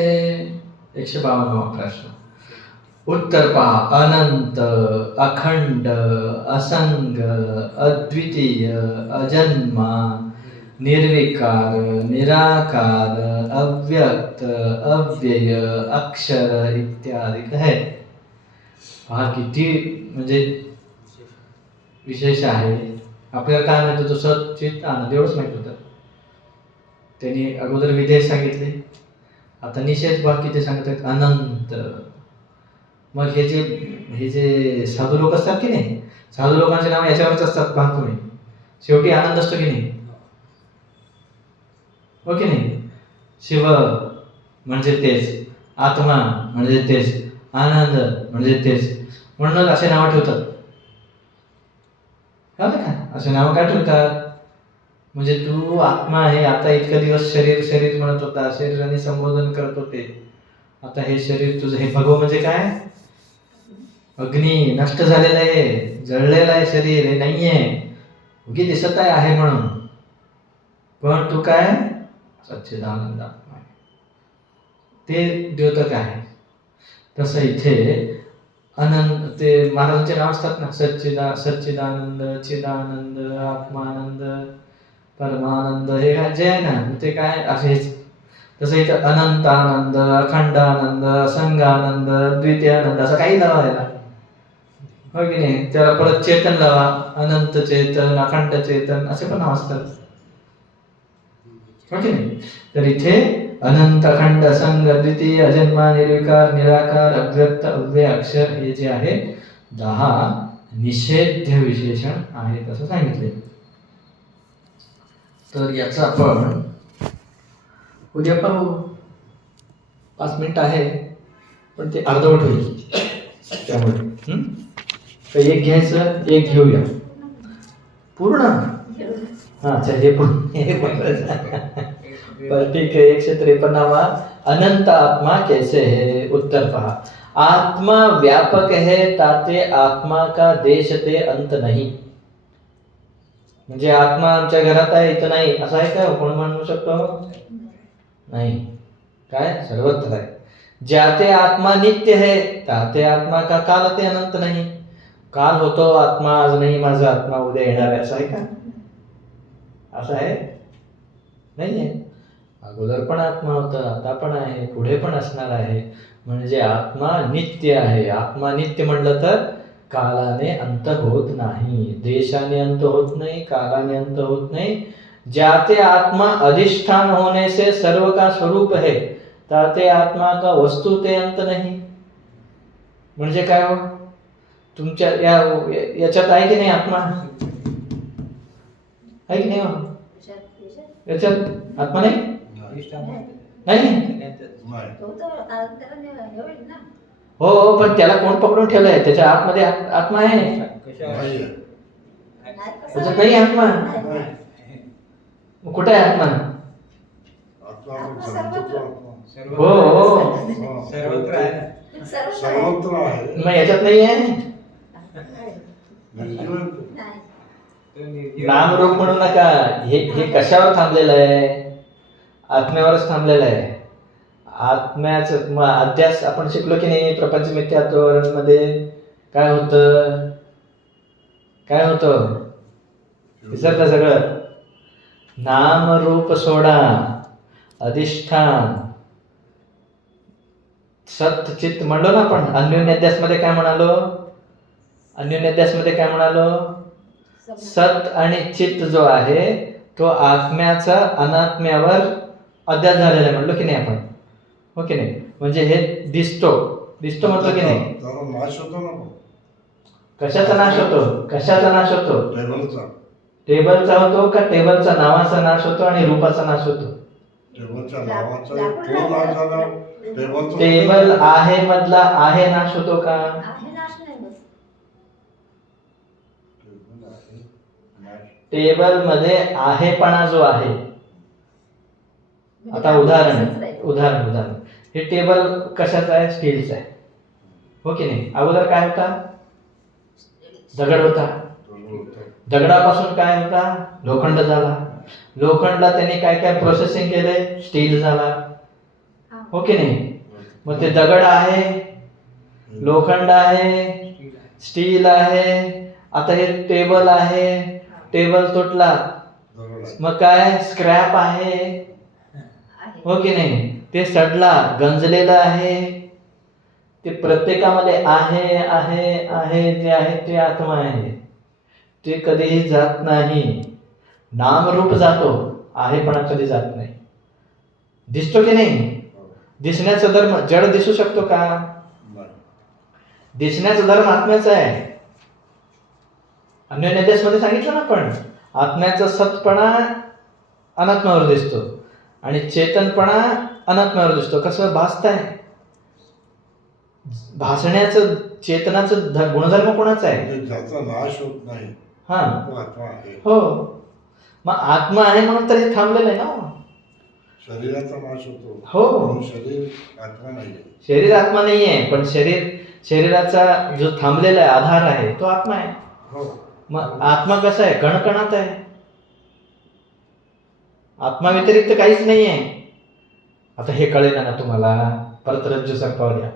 152वा प्रश्न. उत्तर पहा. अनंत, अखंड, असंग, अद्वितीय, अजन्मा, निर्विकार, निराकार, अव्यक्त, अव्यय, अक्षर इत्यादी है. हा किती म्हणजे विशेष आहे. आपल्याला काय माहित होतं? सत, चित, आनंद एवढंच माहित होतं. त्यांनी अगोदर विधेय सांगितले, आता निषेध बाकी ते सांगत आहेत अनंत. मग हे जे साधू लोक असतात की नाही, साधू लोकांचे नाव याच्यावरच असतात पहा तुम्ही. शेवटी आनंद असतो की नाही, हो की नाही? शिव म्हणजे तेच, आत्मा म्हणजे तेच, आनंद म्हणजे तेच, म्हणूनच असे नावं ठेवतात. कळलं का? असे नावं काय ठेवतात? म्हणजे तू आत्मा आहे. आता इतके दिवस शरीर शरीर म्हणत होता, शरीराने संबोधन करत होते. आता हे शरीर तुझं, हे भगव म्हणजे काय? अग्नी, नष्ट झालेलं आहे, जळलेलं आहे शरीर, हे नाहीये. उगी दिसत आहे म्हणून, पण तू काय? सच्चिदानंद आत्मा आहे. ते द्योतक आहे. तसं इथे अनंत, ते महाराजांचे नाव असतात ना, सच्चिदानंद, चिदानंद, आत्मानंद, परमानंद, हे जे आहे ना ते काय असेच. तसं इथं अनंतानंद, अखंडानंद, असंगानंद, द्वितीयानंद असं काही लावा याला, हो की नाही? त्याला परत चेतन लावा, अनंत चेतन, अखंड चेतन असे पण नाव असतात, हो की नाही? तर इथे अनंत, अखंड, असंग, अद्वितीय, अजन्मा, निर्विकार, निराकार, अव्यक्त, अव्यय, अक्षर हे जे आहे 10 निषेध्य विशेषण आहेत असं सांगितले. तर याचा आपण उद्या पाहू. 5 मिनिट आहे, पण ते अर्धवट होईल त्यामुळे. तर एक घ्यायचं, एक घेऊया पूर्ण. हा अच्छा, हे पण ठीक आहे. 153वा अनंत आत्मा कैसे है? उत्तर पहा. आत्मा व्यापक है, ताते आत्मा का देश ते अंत नाही. म्हणजे आत्मा आमच्या घरात आहे, इथं नाही असं आहे का? कोण म्हणू शकतो? नाही. काय? सर्वत्र आहे. ज्याते आत्मा नित्य है, ताते आत्मा का काल ते अनंत नाही. काल होतो आत्मा, आज नाही माझा आत्मा, उद्या येणार आहे असं आहे का? असं आहे? नाही आहे. अगोदर पण आत्मा होता, आता पण आहे, पुढे पण असणार आहे. म्हणजे आत्मा नित्य आहे. आत्मा नित्य म्हणलं तर कालाने अंत होत नाही, देशाने अंत होत नाही, कालाने अंत होत नाही. जाते आत्मा अधिष्ठान होने से सर्व का स्वरूप है, ताते आत्मा का वस्तु ते अंत नाही. म्हणजे काय हो? तुमच्या याच्यात आहे की नाही आत्मा? आहे की नाही हो? याच्यात आत्मा नाही? नाही. हो, पण त्याला कोण पकडून ठेवलंय? त्याच्या आतमध्ये आत्मा आहे? त्याच्यात नाही आत्मा. कुठे आहे आत्मा? हो हो, सर्वत्र आहे. मग याच्यात नाही आहे. नाम रूप म्हणू नका. हे कशावर थांबलेलं आहे? आत्म्यावरच थांबलेलं आहे. आत्म्याचं अध्यास आपण शिकलो की नाही? प्रपंच मिथ्यात्व मध्ये काय होतं? काय होतं? विसरलं सगळं. नाम रूप सोडा, अधिष्ठान, सत चित्त म्हणलो ना आपण. अन्योन्याध्यास मध्ये काय म्हणालो? अन्योन्याध्यास मध्ये काय म्हणालो? सत आणि चित्त जो आहे तो आत्म्याचा अनात्म्यावर अध्यास झालेला आहे म्हणलो की नाही आपण? हो की नाही? म्हणजे हे दिसतो म्हटलं की नाही? नाश होतो ना. कशाचा नाश होतो? कशाचा नाश होतो? टेबलचा होतो का टेबलचा नावाचा नाश होतो आणि रूपाचा नाश होतो? टेबल आहे मधला आहे नाश होतो का? टेबल मध्ये आहेपणा जो आहे, आता उदाहरण हे टेबल कशाचं आहे? स्टीलचं आहे, हो की नाही? अगोदर काय होता? दगड होता. दगडापासून काय होता? लोखंड झाला. लोखंडला त्यांनी काय काय प्रोसेसिंग केलंय? स्टील झाला, हो की नाही? मग ते दगड आहे, लोखंड आहे, स्टील आहे. आता हे टेबल आहे, टेबल तुटला, मग काय? स्क्रॅप आहे, हो की नाही? ते सडला, गंजलेलं आहे. ते प्रत्येकामध्ये आहे आहे आहे जे आहे ते आत्मा आहे. ते कधीही जात नाही. नामरूप जातो, आहेपणा कधी जात नाही. दिसतो की नाही? दिसण्याचा धर्म जड दिसू शकतो का? दिसण्याचा धर्म आत्म्याचा आहे. अन्योन्याध्यास मध्ये सांगितलं ना आपण, आत्म्याचा सतपणा अनात्म्यावर दिसतो आणि चेतनपणा अनात्म्यावर दिसतो. कसं भासत आहे? भासण्याचं चेतनाचं गुणधर्म कोणाचा आहे? म्हणजे ज्याचा नाश होत नाही हा तो आत्मा आहे. हो, मग आत्मा आहे म्हणून तर हे थांबलेलं आहे ना. शरीराचा नाश होतो हो. म्हणून शरीर आत्मा नाही आहे. शरीर आत्मा नाही आहे, पण शरीराचा जो थांबलेला आहे, आधार आहे, तो आत्मा आहे. हो. मग आत्मा कसा आहे? कणकणात आहे. आत्मा व्यतिरिक्त काहीच नाही आहे. आता हे कळेल ना तुम्हाला. परत रज्जू सर्पावर द्या.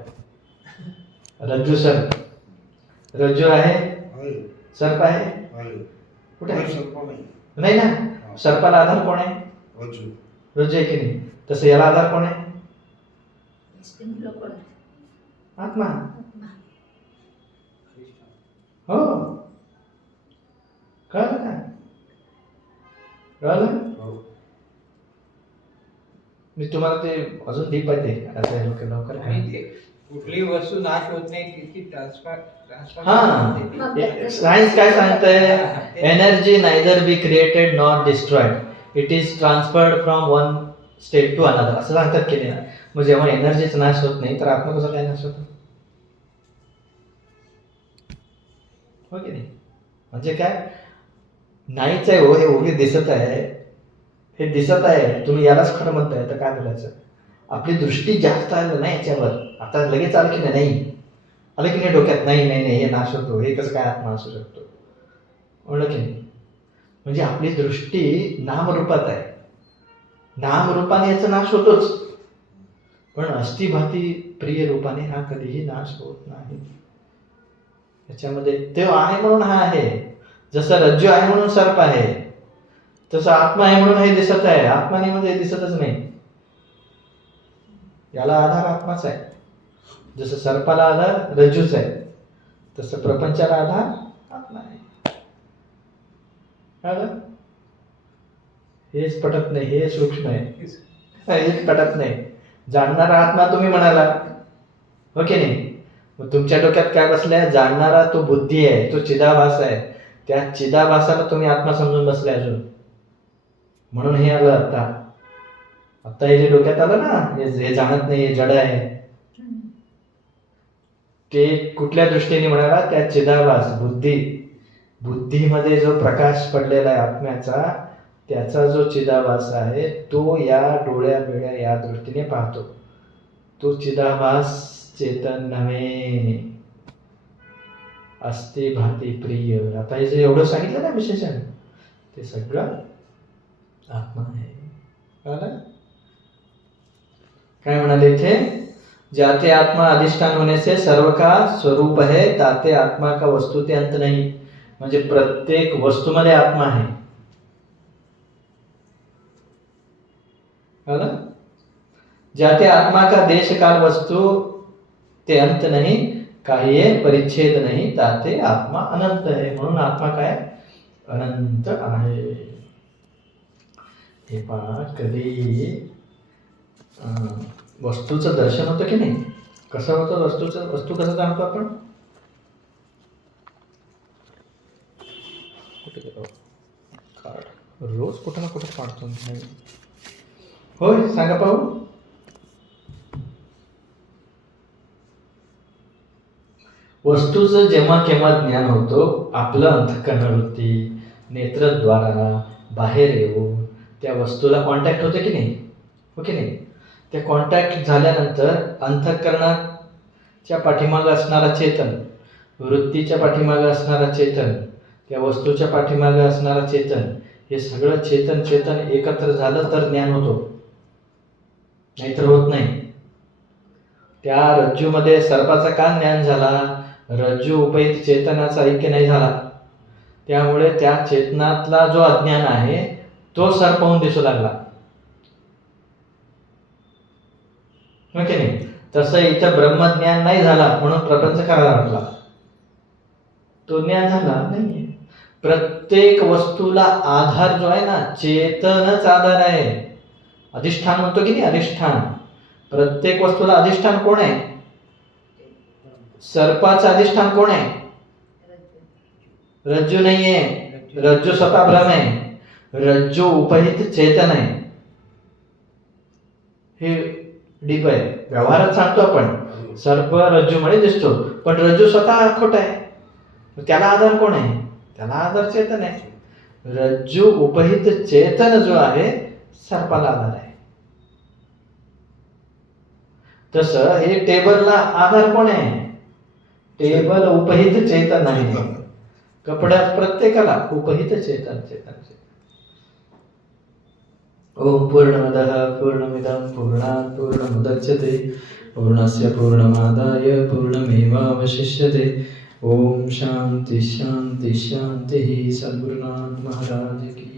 रज्जू सर्प, रज्जू आहे, आहे. सर्प आहे, आहे. कुठे नाही, आहे? सर्प नाही. नाही ना. सर्पाला आधार कोण आहे? रज्जू. रज्जू आहे की नाही? तसं याला आधार कोण आहे? आत्मा. हो, कळलं का? कळलं? हो. मी तुम्हाला ते अजून डीप आहे ते. आता लवकर लवकर आणि ते कुठली वस्तू नाश होत नाही तिची ट्रान्सफर हा, सायन्स काय सांगतंय? Energy neither be created not destroyed, it is transferred from one state to another, असं सांगतात की नाही? मग जेव्हा एनर्जीचा नाश होत नाही तर आत्मा कसा काय नाश होतो? हो की नाही? म्हणजे काय नाहीच आहे. हो, हे ओघे दिसत आहे, हे दिसत आहे, तुम्ही यालाच खरं म्हणताय तर काय बोलायचं? आपली दृष्टी जास्त आलं ना याच्यावर. आता लगेच आलं की नाही? आलं की नाही डोक्यात? नाही नाही नाही, हे नाश होतो, हे कसं काय आत्मा असू शकतो? म्हणलं की नाही? म्हणजे आपली दृष्टी नामरूपात आहे. नामरूपाने याचा नाश होतोच, पण अस्थिभाती प्रिय रूपाने हा कधीही नाश होत नाही. याच्यामध्ये तो आहे म्हणून हा आहे. जसं रज्जू आहे म्हणून सर्प आहे, तसं आत्मा आहे म्हणून हे दिसत आहे. आत्मा नाही म्हणजे हे दिसतच नाही. याला आधार आत्माच आहे. जसं सर्पाला आधार रज्जूच आहे, तसं प्रपंचाला आधार आत्मा आहे. कळलं? हेच पटत नाही, हे सूक्ष्म आहे. हेच पटत नाही. जाणणारा आत्मा तुम्ही म्हणाला, हो की नाही? मग तुमच्या डोक्यात काय बसलंय? जाणणारा तो बुद्धी आहे, तो चिदाभास आहे. त्या चिदाभासाला तुम्ही आत्मा समजून बसले अजून, म्हणून हे आलं. आता हे जे डोक्यात आलं ना, हे जाणत नाही, हे जड आहे, ते कुठल्या दृष्टीने म्हणाला? त्या चिदाभास बुद्धीमध्ये जो प्रकाश पडलेला आहे आत्म्याचा, त्याचा जो चिदाभास आहे तो या डोळ्या बिळ्या या दृष्टीने पाहतो. तो चिदाभास चेतन नव्हे, अस्ति भाती प्रिय. आता हे जे एवढं सांगितलं ना विशेषण, ते सगळं आत्मा आहे. कळलं? काय म्हणाले इथे? जाते आत्मा अधिष्ठान होने से सर्व का स्वरूप है, ताते आत्मा का वस्तु ते अंत नहीं. म्हणजे प्रत्येक वस्तूमध्ये आत्मा आहे. कळलं? जाते आत्मा का देश काल वस्तु ते अंत नहीं, काही परिच्छेद नाही, ताते आत्मा अनंत आहे. म्हणून आत्मा काय? अनंत आहे. हे पहा, कधी वस्तूचं दर्शन होतं की नाही? कसं होतं वस्तू कसं जाणतो आपण? रोज कुठं ना कुठं काढतो. होय, सांगा पाहू. वस्तूचं जेव्हा केव्हा ज्ञान होतो, आपलं अंतःकरणवृत्ती नेत्रद्वारा बाहेर येऊन त्या वस्तूला कॉन्टॅक्ट होतं की नाही? हो की नाही? त्या कॉन्टॅक्ट झाल्यानंतर अंतःकरणाच्या पाठीमागं असणारा चेतन, वृत्तीच्या पाठीमागं असणारा चेतन, त्या वस्तूच्या पाठीमागं असणारा चेतन, हे सगळं चेतन एकत्र झालं तर ज्ञान होतो, नाहीतर होत नाही. त्या रज्जूमध्ये सर्पाचा का ज्ञान झाला? रज्जू उपहित चेतनाचा ऐक्य नाही झाला. त्यामुळे त्या चेतनातला जो अज्ञान आहे तो सर्प होऊन दिसू लागला. हो की नाही? तसं इथं ब्रह्मज्ञान नाही झाला म्हणून प्रपंच करायला वाटला. तो ज्ञान झाला नाहीये. प्रत्येक वस्तूला आधार जो आहे ना, चेतनच आधार आहे. अधिष्ठान म्हणतो की नाही? अधिष्ठान. प्रत्येक वस्तूला अधिष्ठान कोण आहे? सर्पाचं अधिष्ठान कोण आहे? रज्जू नाहीये. रज्जू स्वतः भ्रम आहे. रज्जू उपहित चेतन आहे. हे डीप आहे. व्यवहारात सांगतो आपण सर्प रज्जूमुळे दिसतो, पण रज्जू स्वतः खोटा आहे. मग त्याला आधार कोण आहे? त्याला आधार चेतन आहे. रज्जू उपहित चेतन जो आहे सर्पाला आधार आहे. तसं हे टेबलला आधार कोण आहे? टेबल उपहित चेतन आहे. कपड्यात प्रत्येकाला उपहित चेतन चेतन. ओम पूर्णमदः पूर्णमिदं पूर्णात् पूर्णमुदच्यते पूर्णस्य पूर्णमादाय पूर्णमेवावशिष्यते. ओम शांति शांति शांति. सद्गुरुनाथ महाराज की